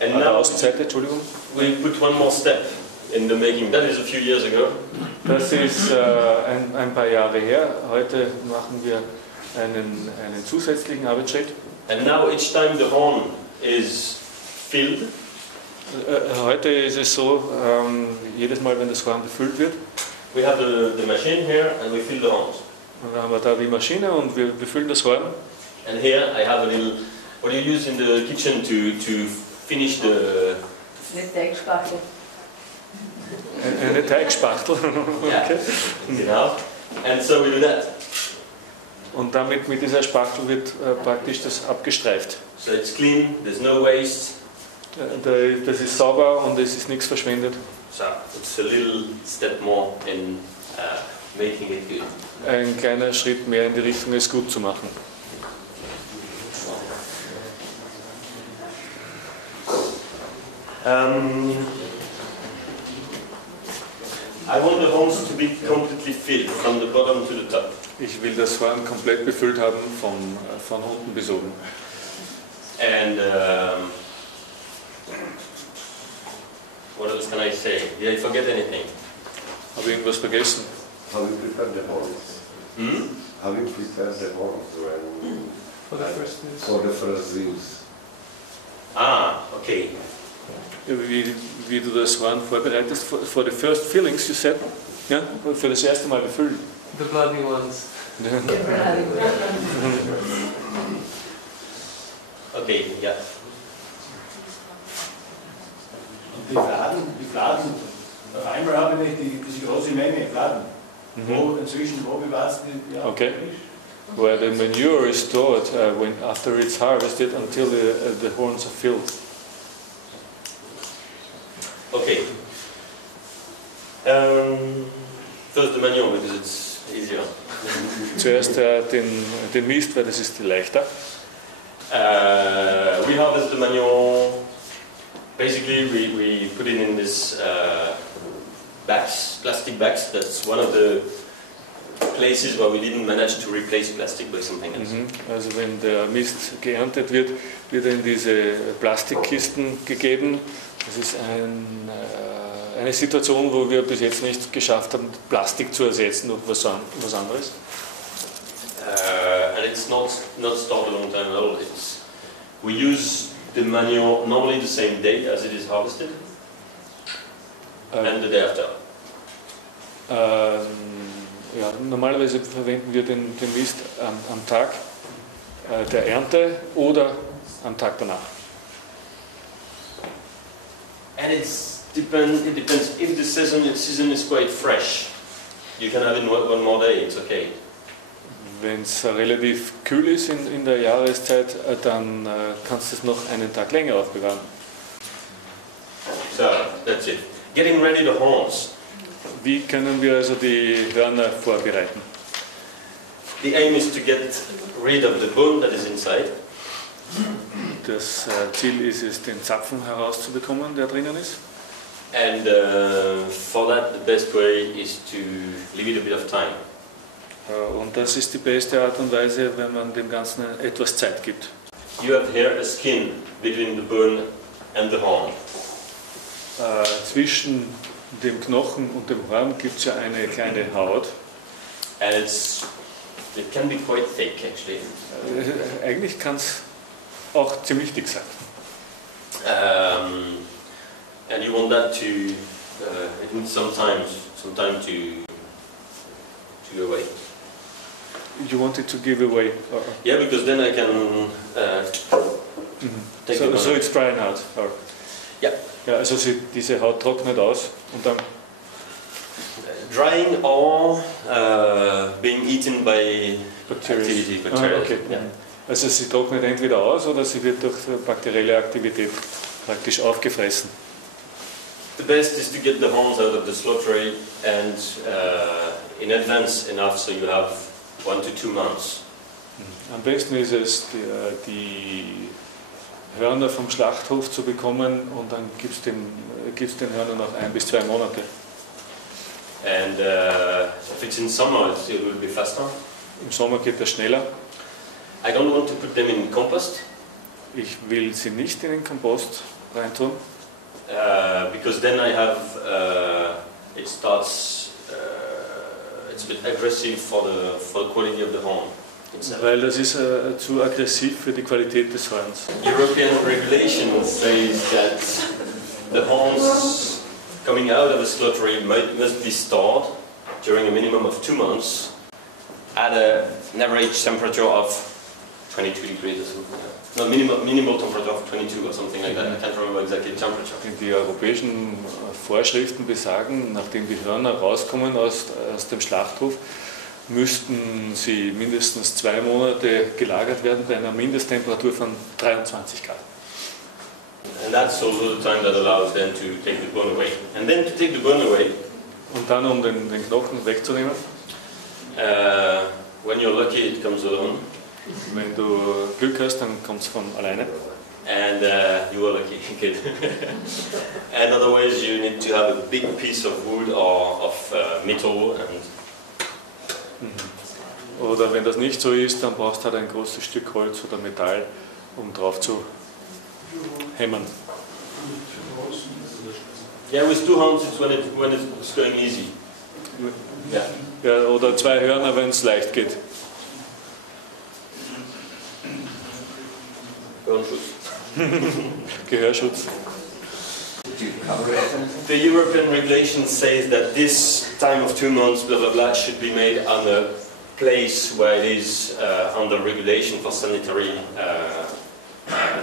And An der now Außenseite, Entschuldigung. we put one more step in the making. That is a few years ago. Das ist ein paar Jahre her. Heute machen wir einen zusätzlichen Arbeitsschritt. And now each time the horn is filled, Heute ist es so, jedes Mal, wenn das Horn befüllt wird, we have the machine here and we fill the horns. dann haben wir da die Maschine und wir befüllen das Horn. And here I have a little, what you use in the kitchen to finish the Nicht Teigspachtel. Eine Teigspachtel. Yeah. Okay. Genau. And so we do that. Und damit mit dieser Spachtel wird praktisch das abgestreift. So it's clean, there's no waste. Das ist sauber und es ist nichts verschwendet. So it's a little step more in making it good. Ein kleiner Schritt mehr in die Richtung, es gut zu machen. I want the homes to be completely filled from the bottom to the top. Ich will das Horn komplett befüllt haben, von unten bis oben. And what else can I say? Did I forget anything? Habe ich irgendwas vergessen? How you prepare the horns? Hmm? How you prepare the horns when For the first use. for the first use? Ah, okay. Wie du das Horn vorbereitest? For the first fillings, you said? Ja, für das erste Mal befüllen. The bloody ones. Okay, yeah. Die Fladen, auf einmal habe ich diese große Menge Fladen. Wo inzwischen, wo bewahrst du die auch? Okay. Where the manure is stored after it's harvested until the horns are filled. Okay. First the manure because it's easier. Zuerst den Mist, weil das ist leichter. We harvest the manure. Basically, we put it in this bags, plastic bags. That's one of the places where we didn't manage to replace plastic by something else. Also wenn der Mist geerntet wird, wird er in diese Plastikkisten gegeben. Das ist eine Situation, wo wir bis jetzt nicht geschafft haben, Plastik zu ersetzen durch was anderes. And it's not stored a long time at all. We use the manure normally the same day as it is harvested and the day after. Ja, normalerweise verwenden wir den Mist am Tag der Ernte oder am Tag danach. And it depends. If the season is quite fresh, you can have it one more day. It's okay. Wenn es relativ kühl ist in der Jahreszeit, dann kannst du es noch einen Tag länger aufbewahren. So that's it. Getting ready the horns. Wie können wir also die Hörner vorbereiten? The aim is to get rid of the bone that is inside. Das Ziel ist es, den Zapfen herauszubekommen, der drinnen ist. And for that, the best way is to leave it a bit of time. Und das ist die beste Art und Weise, wenn man dem Ganzen etwas Zeit gibt. You have here a skin between the bone and the horn. Zwischen dem Knochen und dem Horn gibt es ja eine kleine Haut. And it can be quite thick actually. Eigentlich kann es auch ziemlich dick sein. And you want that to, it needs some time to go away. You want it to give away. Yeah, because then I can take it So on. it's drying out. Or, Yeah. Ja, also diese Haut trocknet aus und dann Drying or being eaten by activity, bacteria. Okay. Yeah. Also sie trocknet entweder aus oder sie wird durch bakterielle Aktivität praktisch aufgefressen. The best is to get the horns out of the slaughter and in advance enough so you have 1 to 2 months. Am besten ist es, die Hörner vom Schlachthof zu bekommen und dann gibst den Hörnern noch 1 bis 2 Monate. And if it's in summer, it will be faster. Im Sommer geht das schneller. I don't want to put them in compost Ich will sie nicht in den Kompost reintun, because then I have it starts it's a bit aggressive for the quality of the horn itself. weil das ist zu aggressiv für die Qualität des Horns. European regulation says that the horns coming out of a slaughter must be stored during a minimum of 2 months at an average temperature of 22 degrees or something. No, minimal temperature of 22 or something like that. I can't remember exactly the temperature. Die europäischen Vorschriften besagen, nachdem die Hörner rauskommen aus dem Schlachthof, müssten sie mindestens 2 Monate gelagert werden bei einer Mindesttemperatur von 23 Grad. And that's also the time that allows them to take the bone away. And then to take the bone away, Und dann, um den Knochen wegzunehmen, when you're lucky, it comes alone. wenn du Glück hast, dann kommt es von alleine. And you are lucky, good. And otherwise, you need to have a big piece of wood or of metal. Oder wenn das nicht so ist, dann brauchst du halt ein großes Stück Holz oder Metall, um drauf zu hämmern. Yeah, with 2 hands, it's when it's going easy. Yeah. Ja, oder 2 Hörner, wenn es leicht geht. Gehörschutz. The European regulation says that this time of 2 months, blah blah blah, should be made on a place where it is under regulation for sanitary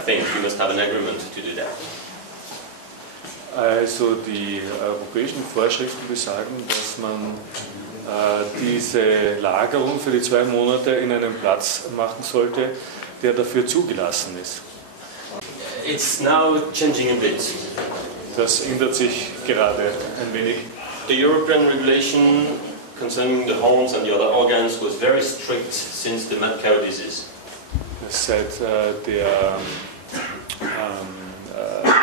things. You must have an agreement to do that. Also die europäischen Vorschriften besagen, dass man diese Lagerung für die 2 Monate in einem Platz machen sollte, der dafür zugelassen ist. It's now changing a bit. Das ändert sich gerade ein wenig. The European regulation concerning the horns and the other organs was very strict since the mad cow disease. Seit der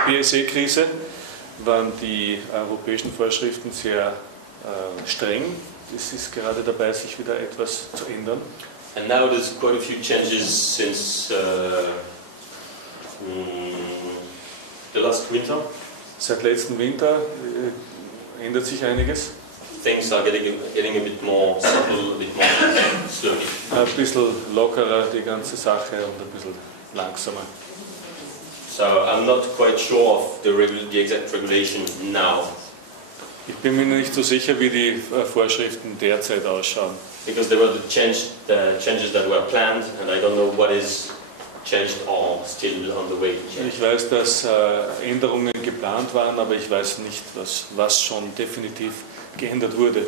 BSE-Krise waren die europäischen Vorschriften sehr streng. Es ist gerade dabei, sich wieder etwas zu ändern. And now there's quite a few changes since the last winter. Seit letzten Winter ändert sich einiges. Things are getting a bit more subtle, a bit more slowly. Ein bisschen lockerer die ganze Sache und ein bisschen langsamer. So I'm not quite sure of the exact regulation now. Ich bin mir nicht so sicher, wie die Vorschriften derzeit ausschauen. Because there were the changes that were planned, and I don't know what is changed or still on the way to change. Ich weiß, dass Änderungen geplant waren, aber ich weiß nicht, was schon definitiv geändert wurde.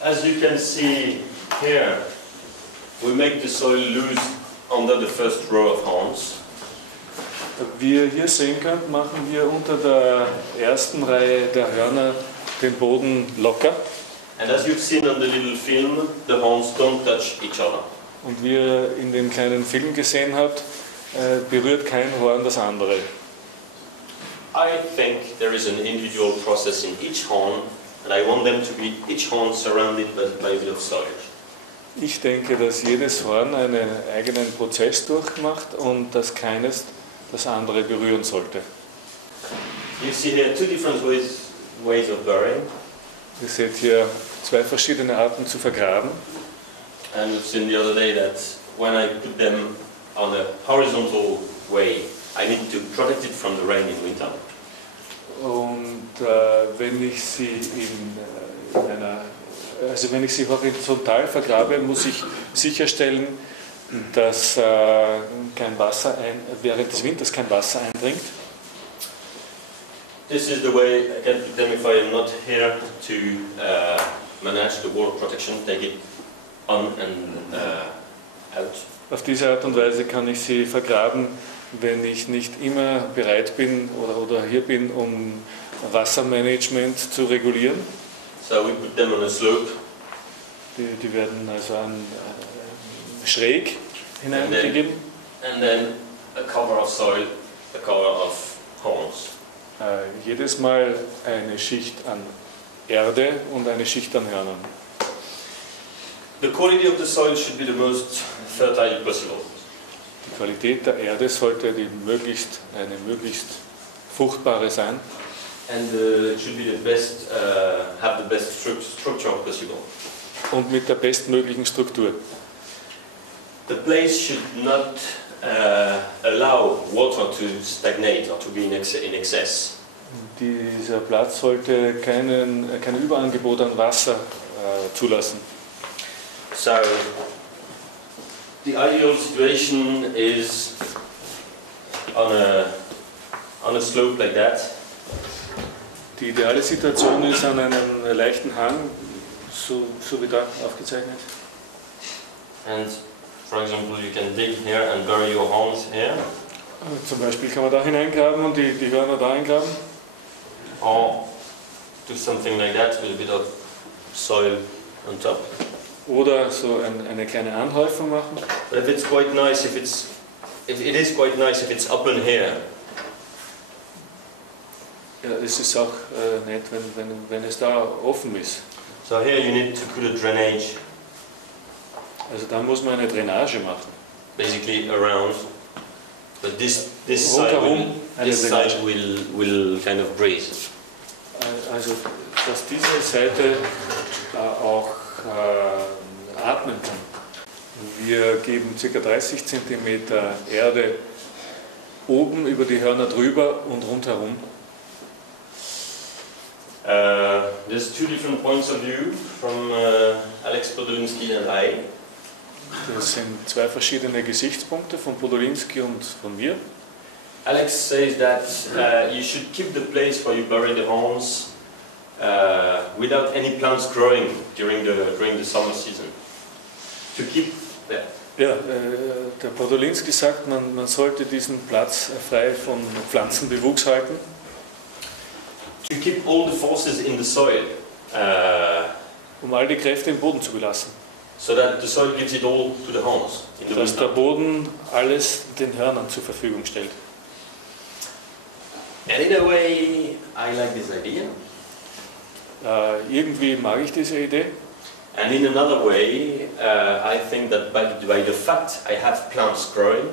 As you can see here, we make the soil loose under the first row of horns. Wie ihr hier sehen könnt, machen wir unter der ersten Reihe der Hörner den Boden locker. And as you've seen on the little film, the horns don't touch each other. Und wie ihr in dem kleinen Film gesehen habt, berührt kein Horn das andere. I think there is an individual process in each horn, and I want them to be each horn surrounded by a bit of soil. Ich denke, dass jedes Horn einen eigenen Prozess durchmacht und dass keines das andere berühren sollte. You see here 2 different ways of burying. Ihr seht hier 2 verschiedene Arten zu vergraben. And we've seen the other day that when I put them on a horizontal way, I need to protect it from the rain in winter. Und wenn ich sie wenn ich sie horizontal vergrabe, muss ich sicherstellen, dass kein Wasser während des Winters kein Wasser eindringt. This is the way I can put them if I am not here to manage the water protection, take it on and out. Auf diese Art und Weise kann ich sie vergraben, wenn ich nicht immer bereit bin oder hier bin, um Wassermanagement zu regulieren. So we put them on a slope. Die werden also schräg hineingegeben. And then a cover of soil, a cover of horns. Jedes Mal eine Schicht an Erde und eine Schicht an Hörnern. The quality of the soil should be the most fertile possible. Die Qualität der Erde sollte eine möglichst fruchtbare sein. And it should be have the best structure possible. Und mit der bestmöglichen Struktur. The place should not allow water to stagnate or to be in excess. Dieser Platz sollte kein Überangebot an Wasser zulassen. So the ideal situation is on a slope like that. Die ideale Situation ist an einem leichten Hang, so wie da aufgezeichnet. And for example, you can dig here and bury your horns here. Zum Beispiel kann man da hineingraben und die Hörner da eingraben. Or do something like that with a bit of soil on top. Oder so eine kleine Anhäufung machen. But if it's quite nice, if it is quite nice if it's open here. Ja, es ist auch nett, wenn es da offen ist. So here you need to put a drainage. Also da muss man eine Drainage machen. Basically around. But this Rundherum side will kind of breathe. Also dass diese Seite auch atmen kann. Wir geben ca. 30 cm Erde oben über die Hörner drüber und rundherum. There's two different points of view from Alex Podolinsky and I. Das sind zwei verschiedene Gesichtspunkte von Podolinski und von mir. Alex says that you should keep the place where you bury the horns without any plants growing during the summer season. To keep that. Ja, der Podolinski sagt, man sollte diesen Platz frei von Pflanzenbewuchs halten. To keep all the forces in the soil. Um all die Kräfte im Boden zu belassen. So that the soil gives it all to the horns. Dass der Boden alles den Hörnern zur Verfügung stellt. And in a way, I like this idea. Irgendwie mag ich diese Idee. And in another way, I think that by the fact I have plants growing,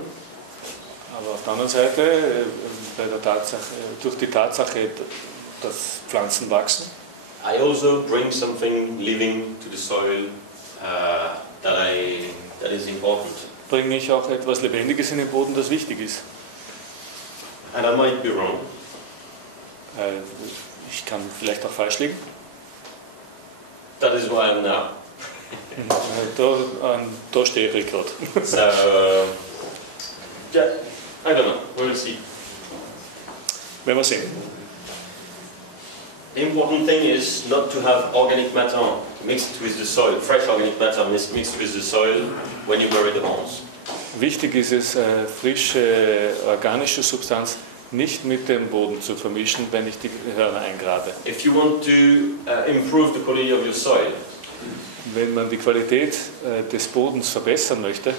aber auf der anderen Seite, durch die Tatsache, dass Pflanzen wachsen, I also bring something living to the soil that is important. bringe ich auch etwas Lebendiges in den Boden, das wichtig ist. And I might be wrong. Ich kann vielleicht auch falsch liegen. That is why I'm now. Da stehe ich gerade. So, yeah, I don't know. We'll see. Werden wir sehen. The important thing is not to have organic matter mixed with the soil, fresh organic matter mixed with the soil when you bury the horns. Wichtig ist es, frische organische Substanz nicht mit dem Boden zu vermischen, wenn ich die Hörner eingrabe. If you want to improve the quality of your soil, wenn man die Qualität des Bodens verbessern möchte,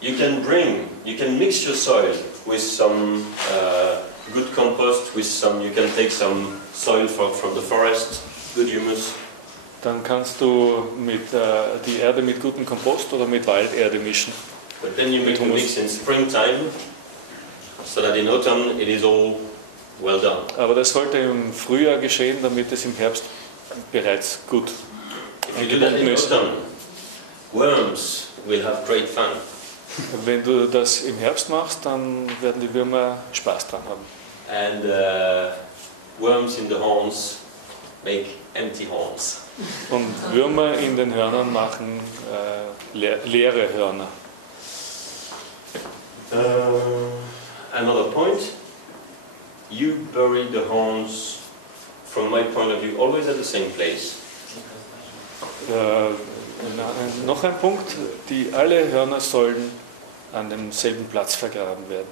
you can mix your soil with some good compost, you can take some soil from the forest, good humus. Dann kannst du die Erde mit gutem Kompost oder mit Walderde mischen. But then you make a mix in springtime, so that in autumn it is all well done. Aber das sollte im Frühjahr geschehen, damit es im Herbst bereits gut eingebunden ist. Worms will have great fun. Wenn du das im Herbst machst, dann werden die Würmer Spaß dran haben. And worms in the horns make empty horns. Und Würmer in den Hörnern machen leere Hörner. Another point, you bury the horns, from my point of view, always at the same place. Noch ein Punkt, alle Hörner sollen an demselben Platz vergraben werden.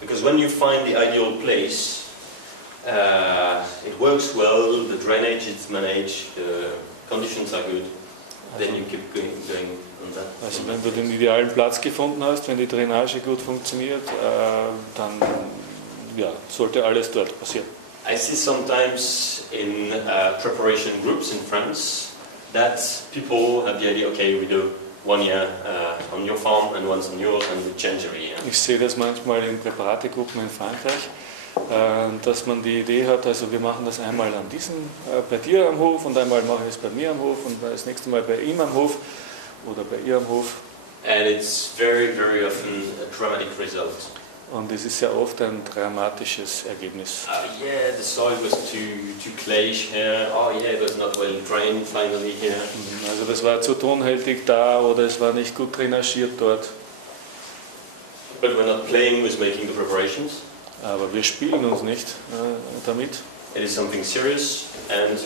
Because when you find the ideal place, it works well, the drainage is managed, the conditions are good, then you keep going on that. Also wenn du den idealen Platz gefunden hast, wenn die Drainage gut funktioniert, dann sollte alles dort passieren. I see sometimes in preparation groups in France that people have the idea, okay, we do 1 year on your farm and once on yours and we change every year. Ich sehe das manchmal in Präparategruppen in Frankreich, dass man die Idee hat, also wir machen das einmal bei dir am Hof und einmal mache ich es bei mir am Hof und das nächste Mal bei ihm am Hof oder bei ihr am Hof. And it's very, very often a dramatic result. Und es ist sehr oft ein dramatisches Ergebnis. Yeah, the soil was too clayish here. Oh yeah, it was not well drained finally here. Also das war zu tonhaltig da oder es war nicht gut drainagiert dort. But we're not playing with making the preparations. Aber wir spielen uns nicht damit. It is something serious, and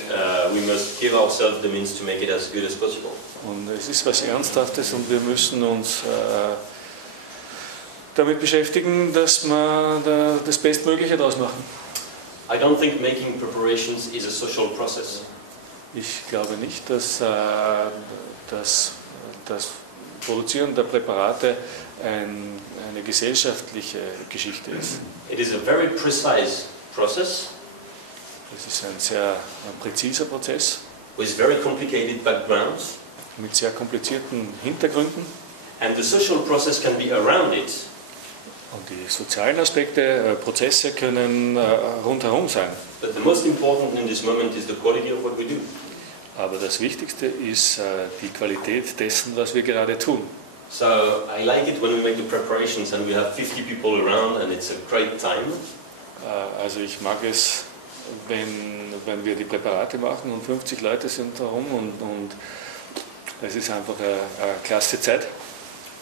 we must give ourselves the means to make it as good as possible. Und es ist was Ernsthaftes und wir müssen uns damit beschäftigen, dass wir das Bestmögliche daraus machen. I don't think making preparations is a social process. Ich glaube nicht, dass das Produzieren der Präparate eine gesellschaftliche Geschichte ist. It is a very precise process Es ist ein sehr präziser Prozess with very complicated backgrounds, mit sehr komplizierten Hintergründen. and the social process can be around it. Und die sozialen Aspekte, Prozesse können rundherum sein. But the most important in this moment is the quality of what we do. Aber das Wichtigste ist die Qualität dessen, was wir gerade tun. So I like it when we make the preparations and we have 50 people around and it's a great time. Also ich mag es, wenn wir die Präparate machen und 50 Leute sind herum und es ist einfach eine klasse Zeit.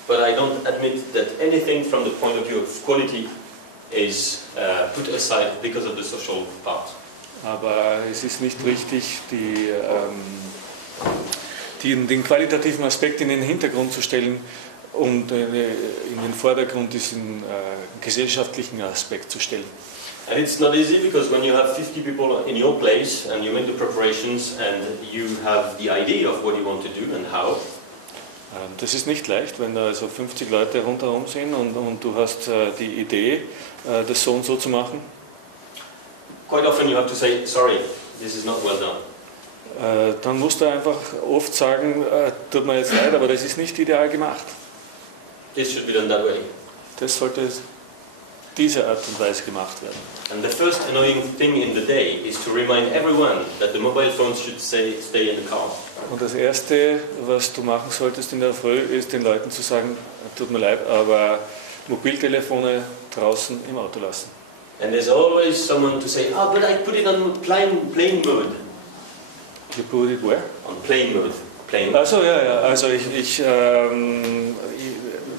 But I don't admit that anything from the point of view of quality is put aside because of the social part. Aber es ist nicht richtig, den qualitativen Aspekt in den Hintergrund zu stellen und in den Vordergrund diesen gesellschaftlichen Aspekt zu stellen. And it's not easy because when you have 50 people in your place and you make the preparations and you have the idea of what you want to do and how, das ist nicht leicht, wenn da also 50 Leute rundherum sind und du hast die Idee, das so und so zu machen. quite often you have to say, sorry, this is not well done. Dann musst du einfach oft sagen, tut mir jetzt leid, aber das ist nicht ideal gemacht. This should be done that way. Das sollte diese Art und Weise gemacht werden. And the first annoying thing in the day is to remind everyone that the mobile phones should stay in the car. Und das Erste, was du machen solltest in der Früh, ist den Leuten zu sagen, tut mir leid, aber Mobiltelefone draußen im Auto lassen. And there's always someone to say, oh, but I put it on plane mode. You put it where? On plane mode. Plane mode. Also ja, also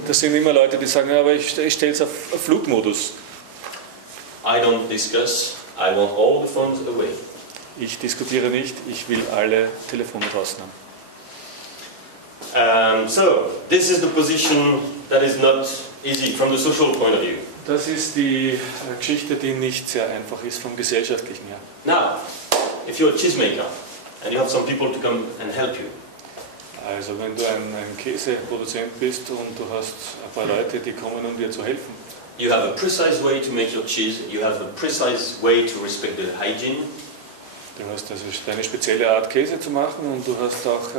das sind immer Leute, die sagen, ja, aber ich stelle es auf Flugmodus. I don't discuss. I want all the phones away. Ich diskutiere nicht, ich will alle Telefone draußen haben. So, this is the position that is not easy from the social point of view. Das ist die Geschichte, die nicht sehr einfach ist vom gesellschaftlichen her. Now, if you're a cheesemaker and you have some people to come and help you, Also wenn du ein Käseproduzent bist und du hast ein paar Leute, die kommen, um dir zu helfen. you have a precise way to make your cheese, you have a precise way to respect the hygiene, Du hast also eine spezielle Art Käse zu machen und du hast auch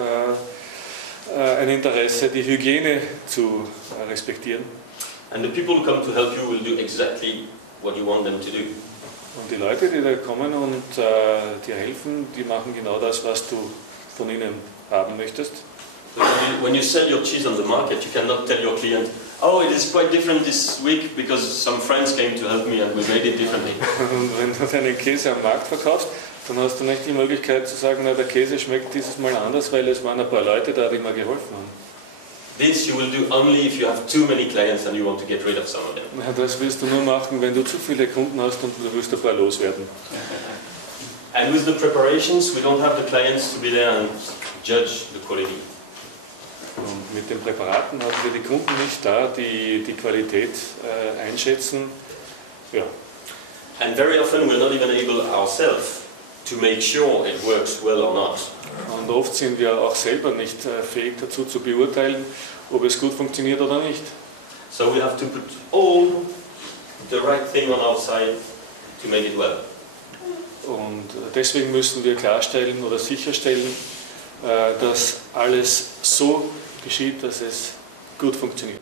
ein Interesse, die Hygiene zu respektieren. and the people who come to help you will do exactly what you want them to do. Und die Leute, die da kommen und dir helfen, die machen genau das, was du von ihnen haben möchtest. So when you sell your cheese on the market, you cannot tell your client, oh, it is quite different this week because some friends came to help me and we made it differently. Und wenn du deinen Käse am Markt verkaufst, dann hast du nicht die Möglichkeit zu sagen, na, der Käse schmeckt dieses Mal anders, weil es waren ein paar Leute da, die mir geholfen haben. This you will do only if you have too many clients and you want to get rid of some of them. Ja, das wirst du nur machen, wenn du zu viele Kunden hast und du willst ein paar loswerden. And with the preparations, we don't have the clients to be there and judge the quality. Und mit den Präparaten haben wir die Kunden nicht da, die die Qualität einschätzen. Ja. And very often we're not even able ourselves to make sure it works well or not. Und oft sind wir auch selber nicht fähig dazu zu beurteilen, ob es gut funktioniert oder nicht. So we have to put all the right thing on our side to make it well. Und deswegen müssen wir klarstellen oder sicherstellen, dass alles so geschieht, dass es gut funktioniert.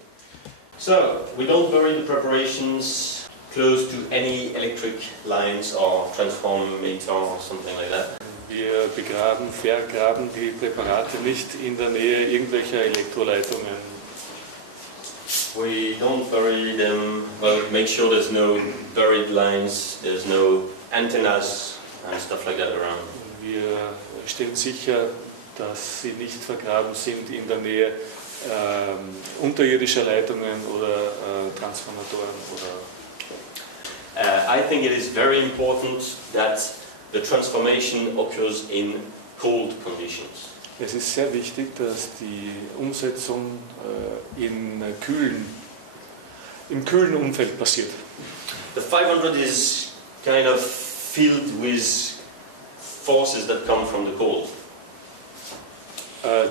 So we don't bury the preparations close to any electric lines or transformator or something like that. Wir vergraben die Präparate nicht in der Nähe irgendwelcher Elektroleitungen. We don't bury them, well, make sure there's no buried lines, there's no antennas and stuff like that around. Wir stellen sicher, dass sie nicht vergraben sind in der Nähe unterirdischer Leitungen oder Transformatoren oder. I think it is very important that the transformation occurs in cold conditions. Es ist sehr wichtig, dass die Umsetzung im kühlen Umfeld passiert. The 500 is kind of filled with forces that come from the cold.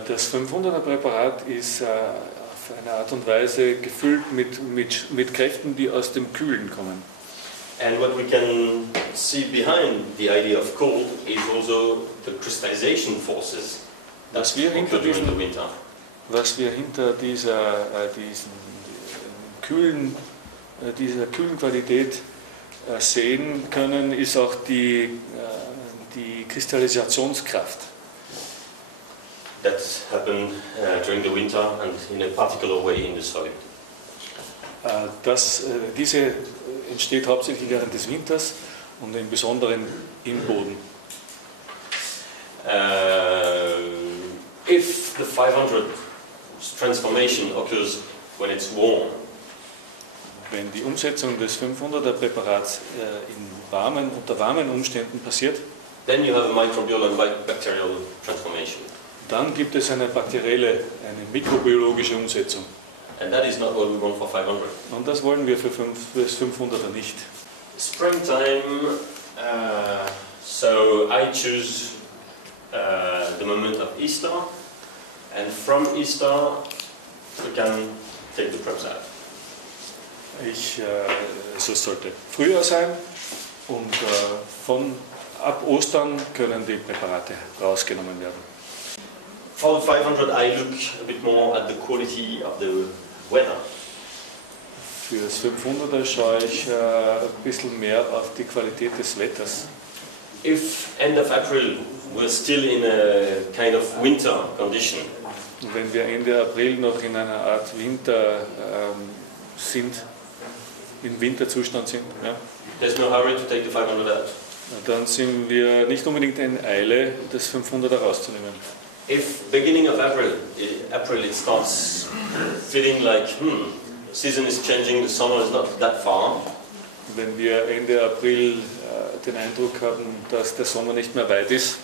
Das 500er Präparat ist auf eine Art und Weise gefüllt mit Kräften, die aus dem Kühlen kommen. And what we can see behind the idea of cold is also the crystallization forces that occur during the winter. Was wir hinter dieser kühlen Qualität sehen können, ist auch die Kristallisationskraft. That happen during the winter and in a particular way in the soil. Diese entsteht hauptsächlich während des Winters und im Besonderen im Boden. If the 500 transformation occurs when it's warm, wenn die Umsetzung des 500er Präparats unter warmen Umständen passiert, then you have a microbial and bacterial transformation. Dann gibt es eine mikrobiologische Umsetzung. And that is not what we want for 500. Und das wollen wir für das 500er nicht. Springtime, so I choose the moment of Easter, and from Easter we can take the preps out. Es sollte Frühjahr sein und ab Ostern können die Präparate rausgenommen werden. For the 500 I look a bit more at the quality of the weather. Für das 500er schaue ich ein bisschen mehr auf die Qualität des Wetters. If end of April we're still in a kind of winter condition, wenn wir Ende April noch in einer Art Winter sind, im Winterzustand sind, ja, there's no hurry to take the 500 out. Dann sind wir nicht unbedingt in Eile, das 500er rauszunehmen. If beginning of April it starts feeling like season is changing, the summer is not that far. Wenn wir Ende April den Eindruck haben, dass der Sommer nicht mehr weit ist,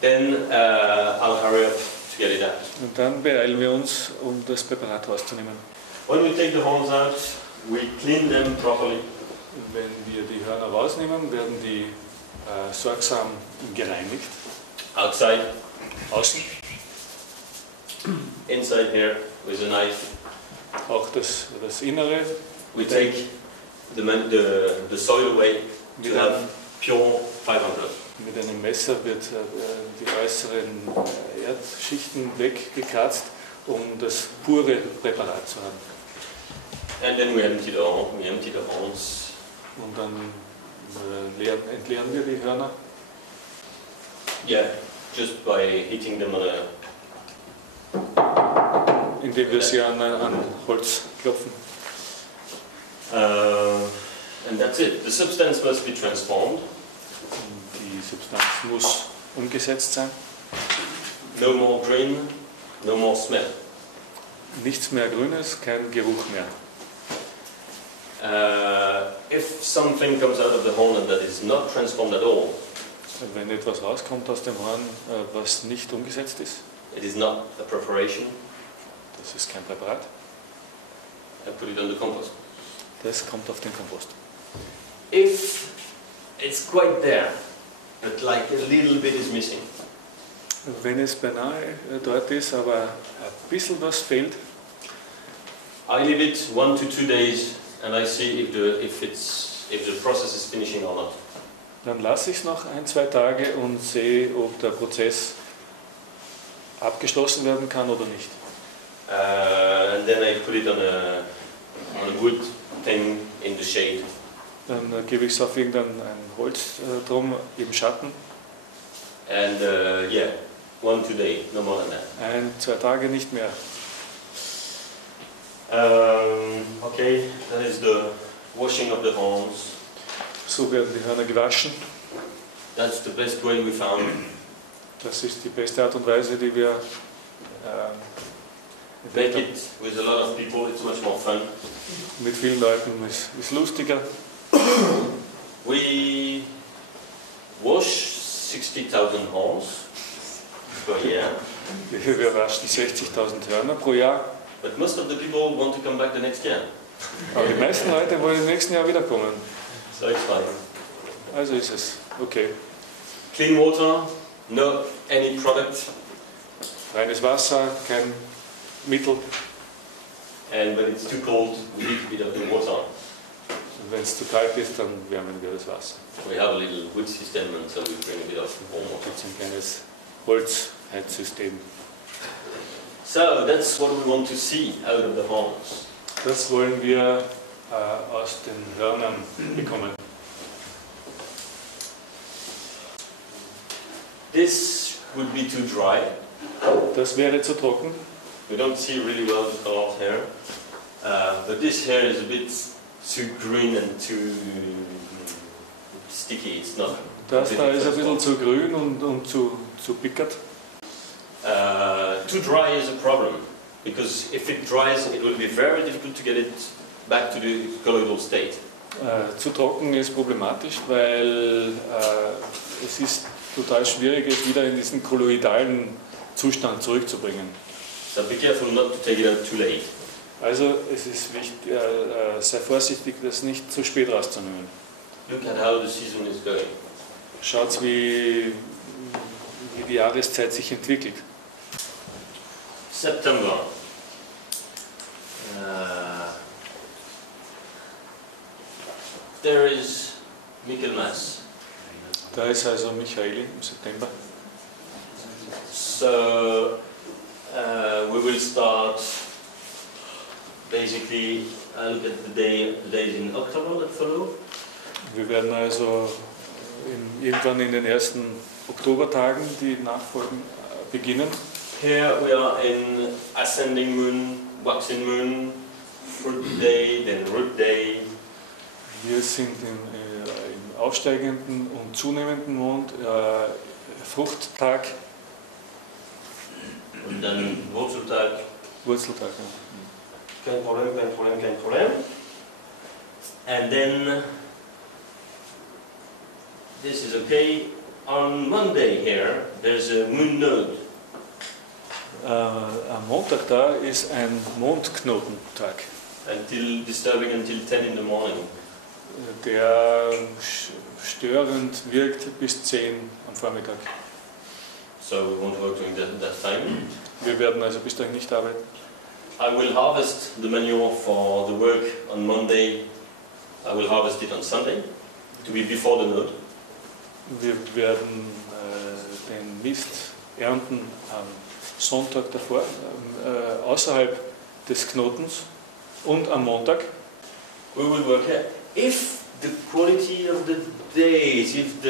then I'll hurry up to get it out. Und dann beeilen wir uns, um das Präparat rauszunehmen. When we take the horns out, we clean them properly. Wenn wir die Hörner rausnehmen, werden die sorgsam gereinigt. Outside, Außen, inside here with a knife. auch das Innere. We take the soil away to have pure 500. Mit einem Messer wird die äußeren Erdschichten weggekratzt, um das pure Präparat zu haben. And then we empty the horns. Und dann entleeren wir die Hörner. Yeah, just by hitting them on Indem wir sie an Holz klopfen. And that's it. The substance must be transformed. Die Substanz muss umgesetzt sein. No more green, no more smell. Nichts mehr Grünes, kein Geruch mehr. If something comes out of the horn and that is not transformed at all, Wenn etwas rauskommt aus dem Horn, was nicht umgesetzt ist, it is not a preparation. das ist kein Präparat. I put it on the compost. Das kommt auf den Kompost. If it's quite there, but like a little bit is missing, Wenn es beinahe dort ist, aber ein bisschen was fehlt, I leave it 1 to 2 days and I see if the process is finishing or not. dann lasse ich es noch 1-2 Tage und sehe, ob der Prozess abgeschlossen werden kann oder nicht. And then I put it on a wood thing in the shade. Dann gebe ich es auf irgendein Holz drum im Schatten. And 1-2 days, no more than that. 1-2 Tage, nicht mehr. Okay, that is the washing of the horns. So werden die Hörner gewaschen. That's the best way we found. Das ist die beste Art und Weise, die wir Make it with a lot of people, it's much more fun. mit vielen Leuten ist lustiger. We wash 60,000 horns per year, Wir waschen 60.000 Hörner pro Jahr. but most of the people want to come back the next year. Aber die meisten Leute wollen im nächsten Jahr wiederkommen. So it's fine. Also ist es okay. Clean water, no any product, Reines Wasser, kein Mittel. and when it's too cold, we heat a bit of the water. Und wenn es zu kalt ist, dann wärmen wir das Wasser. We have a little wood system, and so we bring a bit of warm Da water. gibt es ein kleines Holzheizsystem. So that's what we want to see out of the horns. Das wollen wir aus den Hörnern bekommen. This would be too dry. Das wäre zu trocken. We don't see really well the color of hair, but this hair is a bit too green and too sticky. It's not. Das da ist ein bisschen zu grün und zu pickert. Too dry is a problem, because if it dries, it will be very difficult to get it back to the colloidal state. Zu trocken ist problematisch, weil es ist total schwierig, es wieder in diesen kolloidalen Zustand zurückzubringen. So be careful not to take it out too late. Also es ist wichtig, sei vorsichtig, das nicht zu spät rauszunehmen. Look at how the season is going. Schaut, wie die Jahreszeit sich entwickelt. September. There is Michaelmas. Da ist also Michaeli im September. So we will start basically look at the days in October that follow. Wir werden also irgendwann in den ersten Oktobertagen, die nachfolgen, beginnen. Here we are in ascending moon, waxing moon, fruit day, then root day. Wir sind im aufsteigenden und zunehmenden Mond, Fruchttag, Und dann Wurzeltag. Wurzeltag. Ja. Kein Problem, kein Problem, kein Problem. And then this is okay. On Monday here, there's a moon node. Am Montag da ist ein Mondknotentag, Disturbing until 10 in the morning. der störend wirkt bis 10 am Vormittag. So we won't work during that time. Wir werden also bis dahin nicht arbeiten. I will harvest the manure for the work on Monday. I will harvest it on Sunday to be before the node. Wir werden den Mist ernten am Sonntag davor, außerhalb des Knotens und am Montag. We will work here. If the quality of the days, if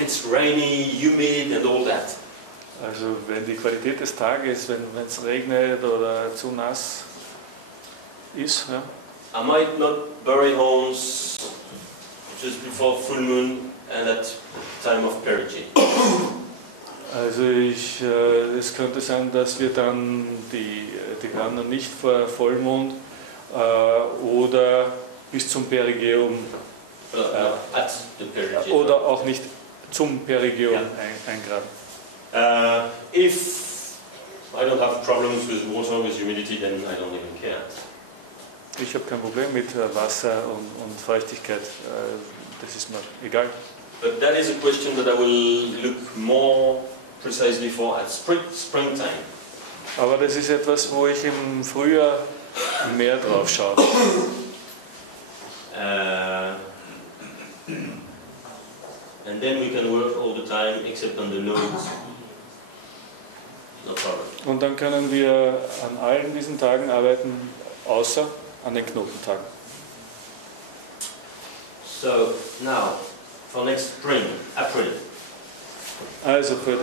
it's rainy, humid and all that, Also wenn die Qualität des Tages, wenn es regnet oder zu nass ist, ja, I might not bury horns just before full moon and at time of perigee. also es könnte sein, dass wir dann die Hörner nicht vor Vollmond oder bis zum Perigeum At the perigee. oder auch nicht zum Perigeum eingraben. If I don't have problems with water, with humidity, then I don't even care. Ich habe kein Problem mit Wasser und Feuchtigkeit, das ist mir egal. But that is a question that I will look more precisely for at springtime. Aber das ist etwas, wo ich im Frühjahr mehr drauf schaue. And then we can work all the time except on the nodes. No problem. Und dann können wir an allen diesen Tagen arbeiten, außer an den Knotentagen. So now, for next spring, April. Also für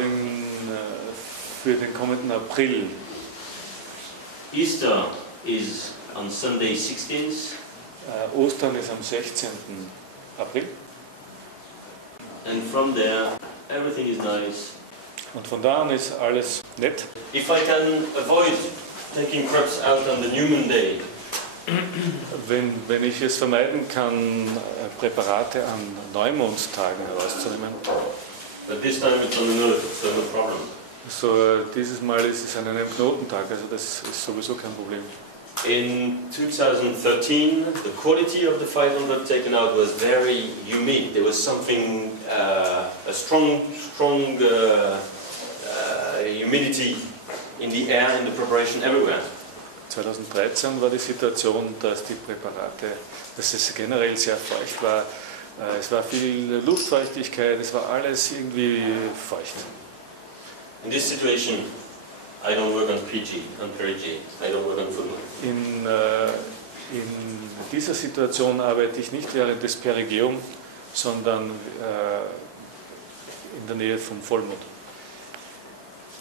den kommenden April. Easter is on Sunday 16th, Ostern ist am 16. April. and from there everything is nice. Und von da an ist alles nett. If I can avoid taking crops out on the Newman Day, Wenn ich es vermeiden kann, Präparate an Neumondtagen herauszunehmen. but this time it's on the Null, so no problem. So, dieses Mal ist es an einem Knotentag, also das ist sowieso kein Problem. In 2013, the quality of the 500 taken out was very humid. There was something, a strong humidity in the air, in the preparation everywhere. 2013 war die Situation, dass die Präparate, dass es generell sehr feucht war. Es war viel Luftfeuchtigkeit, es war alles irgendwie feucht. In this situation, I don't work on PG, on PG. I don't work on football. In dieser Situation arbeite ich nicht während des Perigeum, sondern in der Nähe vom Vollmond.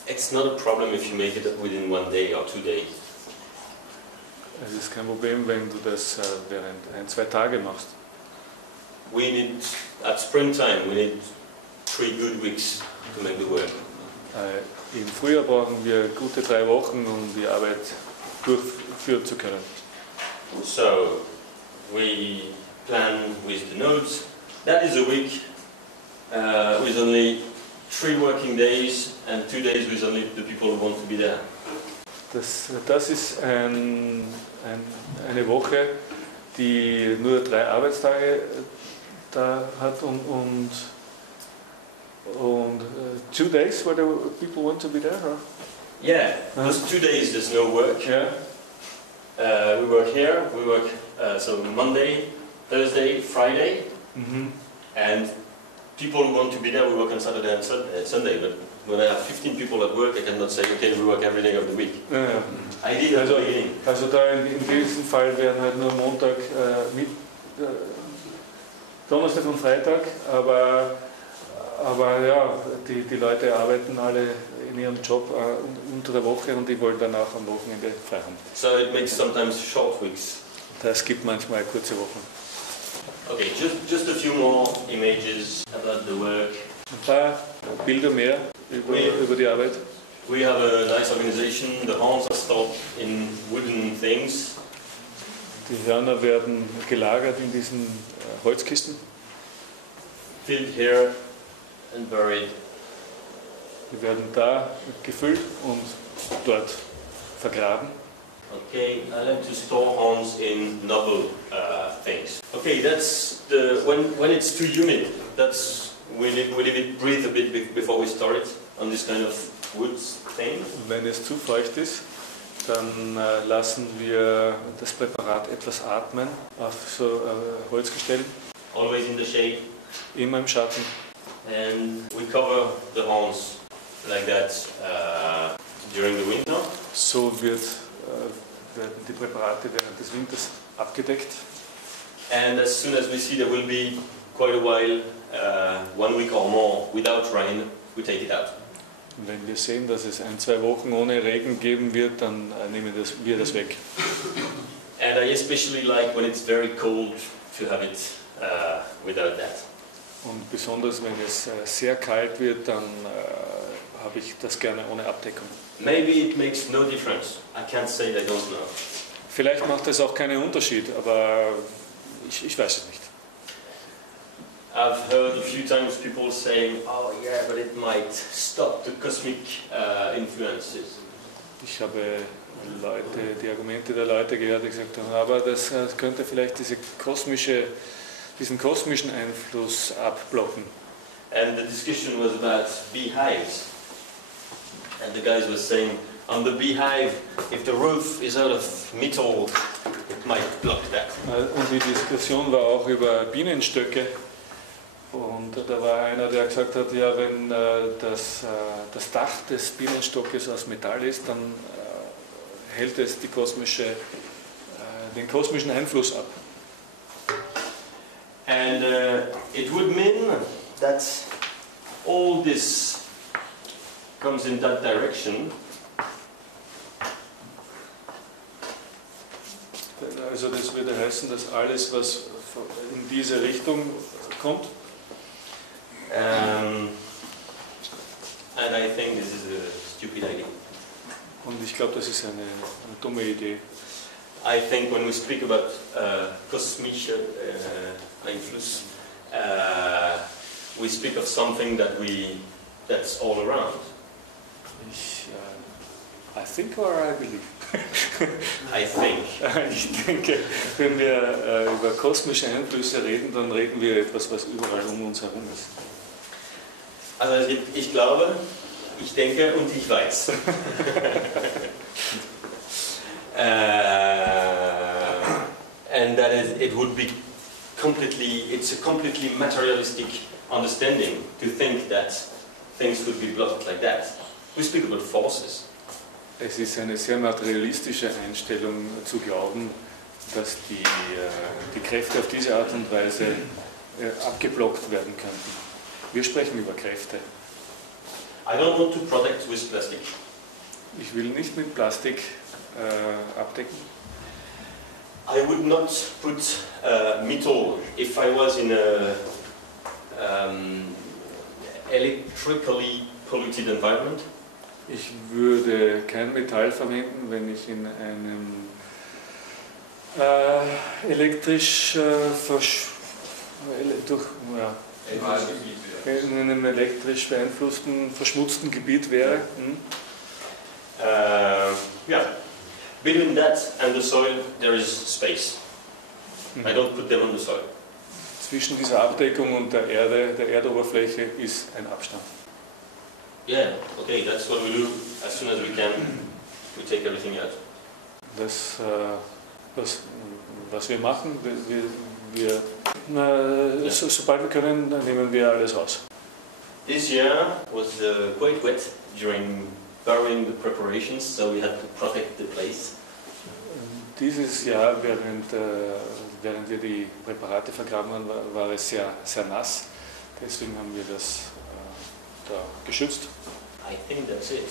It's not a problem if you make it within 1 day or 2 days. Es ist kein Problem, wenn du das während 1-2 Tage machst. We need, at springtime, we need 3 good weeks to make the work. Im Frühjahr brauchen wir gute 3 Wochen, um die Arbeit durchführen zu können. So, we plan with the nodes. That is a week with only 3 working days and 2 days with only the people who want to be there. Das ist eine Woche, die nur 3 Arbeitstage da hat und 2 days where the people want to be there? Or? Yeah, those 2 days there's no work. Yeah. We work here, we work so Monday, Thursday, Friday, and people who want to be there, we work on Saturday and Sunday. But when I have 15 people at work, I cannot say, okay, we work every day of the week. Ja. I did at the beginning. Also da in diesem Fall wären halt nur Montag, Donnerstag und Freitag, aber ja, die Leute arbeiten alle in ihrem Job unter der Woche und die wollen dann auch am Wochenende frei haben. So it makes sometimes short weeks. Das gibt manchmal kurze Wochen. Okay, just a few more images about the work. Ein paar Bilder mehr über die Arbeit. We have a nice organization. The horns are stored in wooden things. Die Hörner werden gelagert in diesen Holzkisten. Filled here and buried. Die werden da gefüllt und dort vergraben. Okay, I like to store horns in noble things. Okay, that's when it's too humid. That's we leave it breathe a bit before we store it on this kind of wood thing. Wenn es zu feucht ist, dann lassen wir das Präparat etwas atmen auf so Holzgestell. Always in the shade. Immer im Schatten. And we cover the horns like that during the winter. So werden die Präparate während des Winters abgedeckt. And as soon as we see there will be quite a while, 1 week or more without rain, we take it out. Wenn wir sehen, dass es 1-2 Wochen ohne Regen geben wird, dann nehmen wir das weg. And I especially like when it's very cold to have it without that. Und besonders wenn es sehr kalt wird, dann habe ich das gerne ohne Abdeckung. Maybe it makes no difference. I can't say I don't know. Vielleicht macht es auch keinen Unterschied, aber ich weiß es nicht. I've heard a few times people saying, oh yeah, but it might stop the cosmic influences. Ich habe die Argumente der Leute gehört, die gesagt haben, aber das könnte vielleicht diesen kosmischen Einfluss abblocken. And the discussion was about beehives. And the guys were saying, on the beehive, if the roof is out of metal, it might block that. Und die Diskussion war auch über Bienenstöcke. Und da war einer, der gesagt hat, ja, wenn das Dach des Bienenstockes aus Metall ist, dann hält es den kosmischen Einfluss ab. And it would mean that all this comes in that direction. Also das würde heißen, dass alles, was in diese Richtung kommt. And I think this is a stupid idea. Und ich glaube, das ist eine dumme Idee. I think when we speak about kosmischer Einfluss, we speak of something that's all around. I think or I believe. I think. Ich denke, wenn wir über kosmische Einflüsse reden, dann reden wir etwas, was überall um uns herum ist. Also ich glaube, ich denke und ich weiß. And that it would be it's a completely materialistic understanding to think that things could be blocked like that. We speak about forces. Es ist eine sehr materialistische Einstellung zu glauben, dass die Kräfte auf diese Art und Weise abgeblockt werden könnten. Wir sprechen über Kräfte. I don't want to protect with plastic. Ich will nicht mit Plastik abdecken. I would not put metal if I was in a electrically polluted environment. Ich würde kein Metall verwenden, wenn ich in einem elektrisch in einem elektrisch beeinflussten, verschmutzten Gebiet wäre. Yeah. Between that and the soil, there is space. I don't put them on the soil. Zwischen dieser Abdeckung und der Erdoberfläche ist ein Abstand. Yeah, okay, that's what we do. As soon as we can, we take everything out. Das, was wir machen, sobald wir können, nehmen wir alles raus. This year was quite wet during burying the preparations, so we had to protect the place. Dieses Jahr, während wir die Präparate vergraben haben, war es sehr, sehr nass. Deswegen haben wir das da geschützt. I think that's it.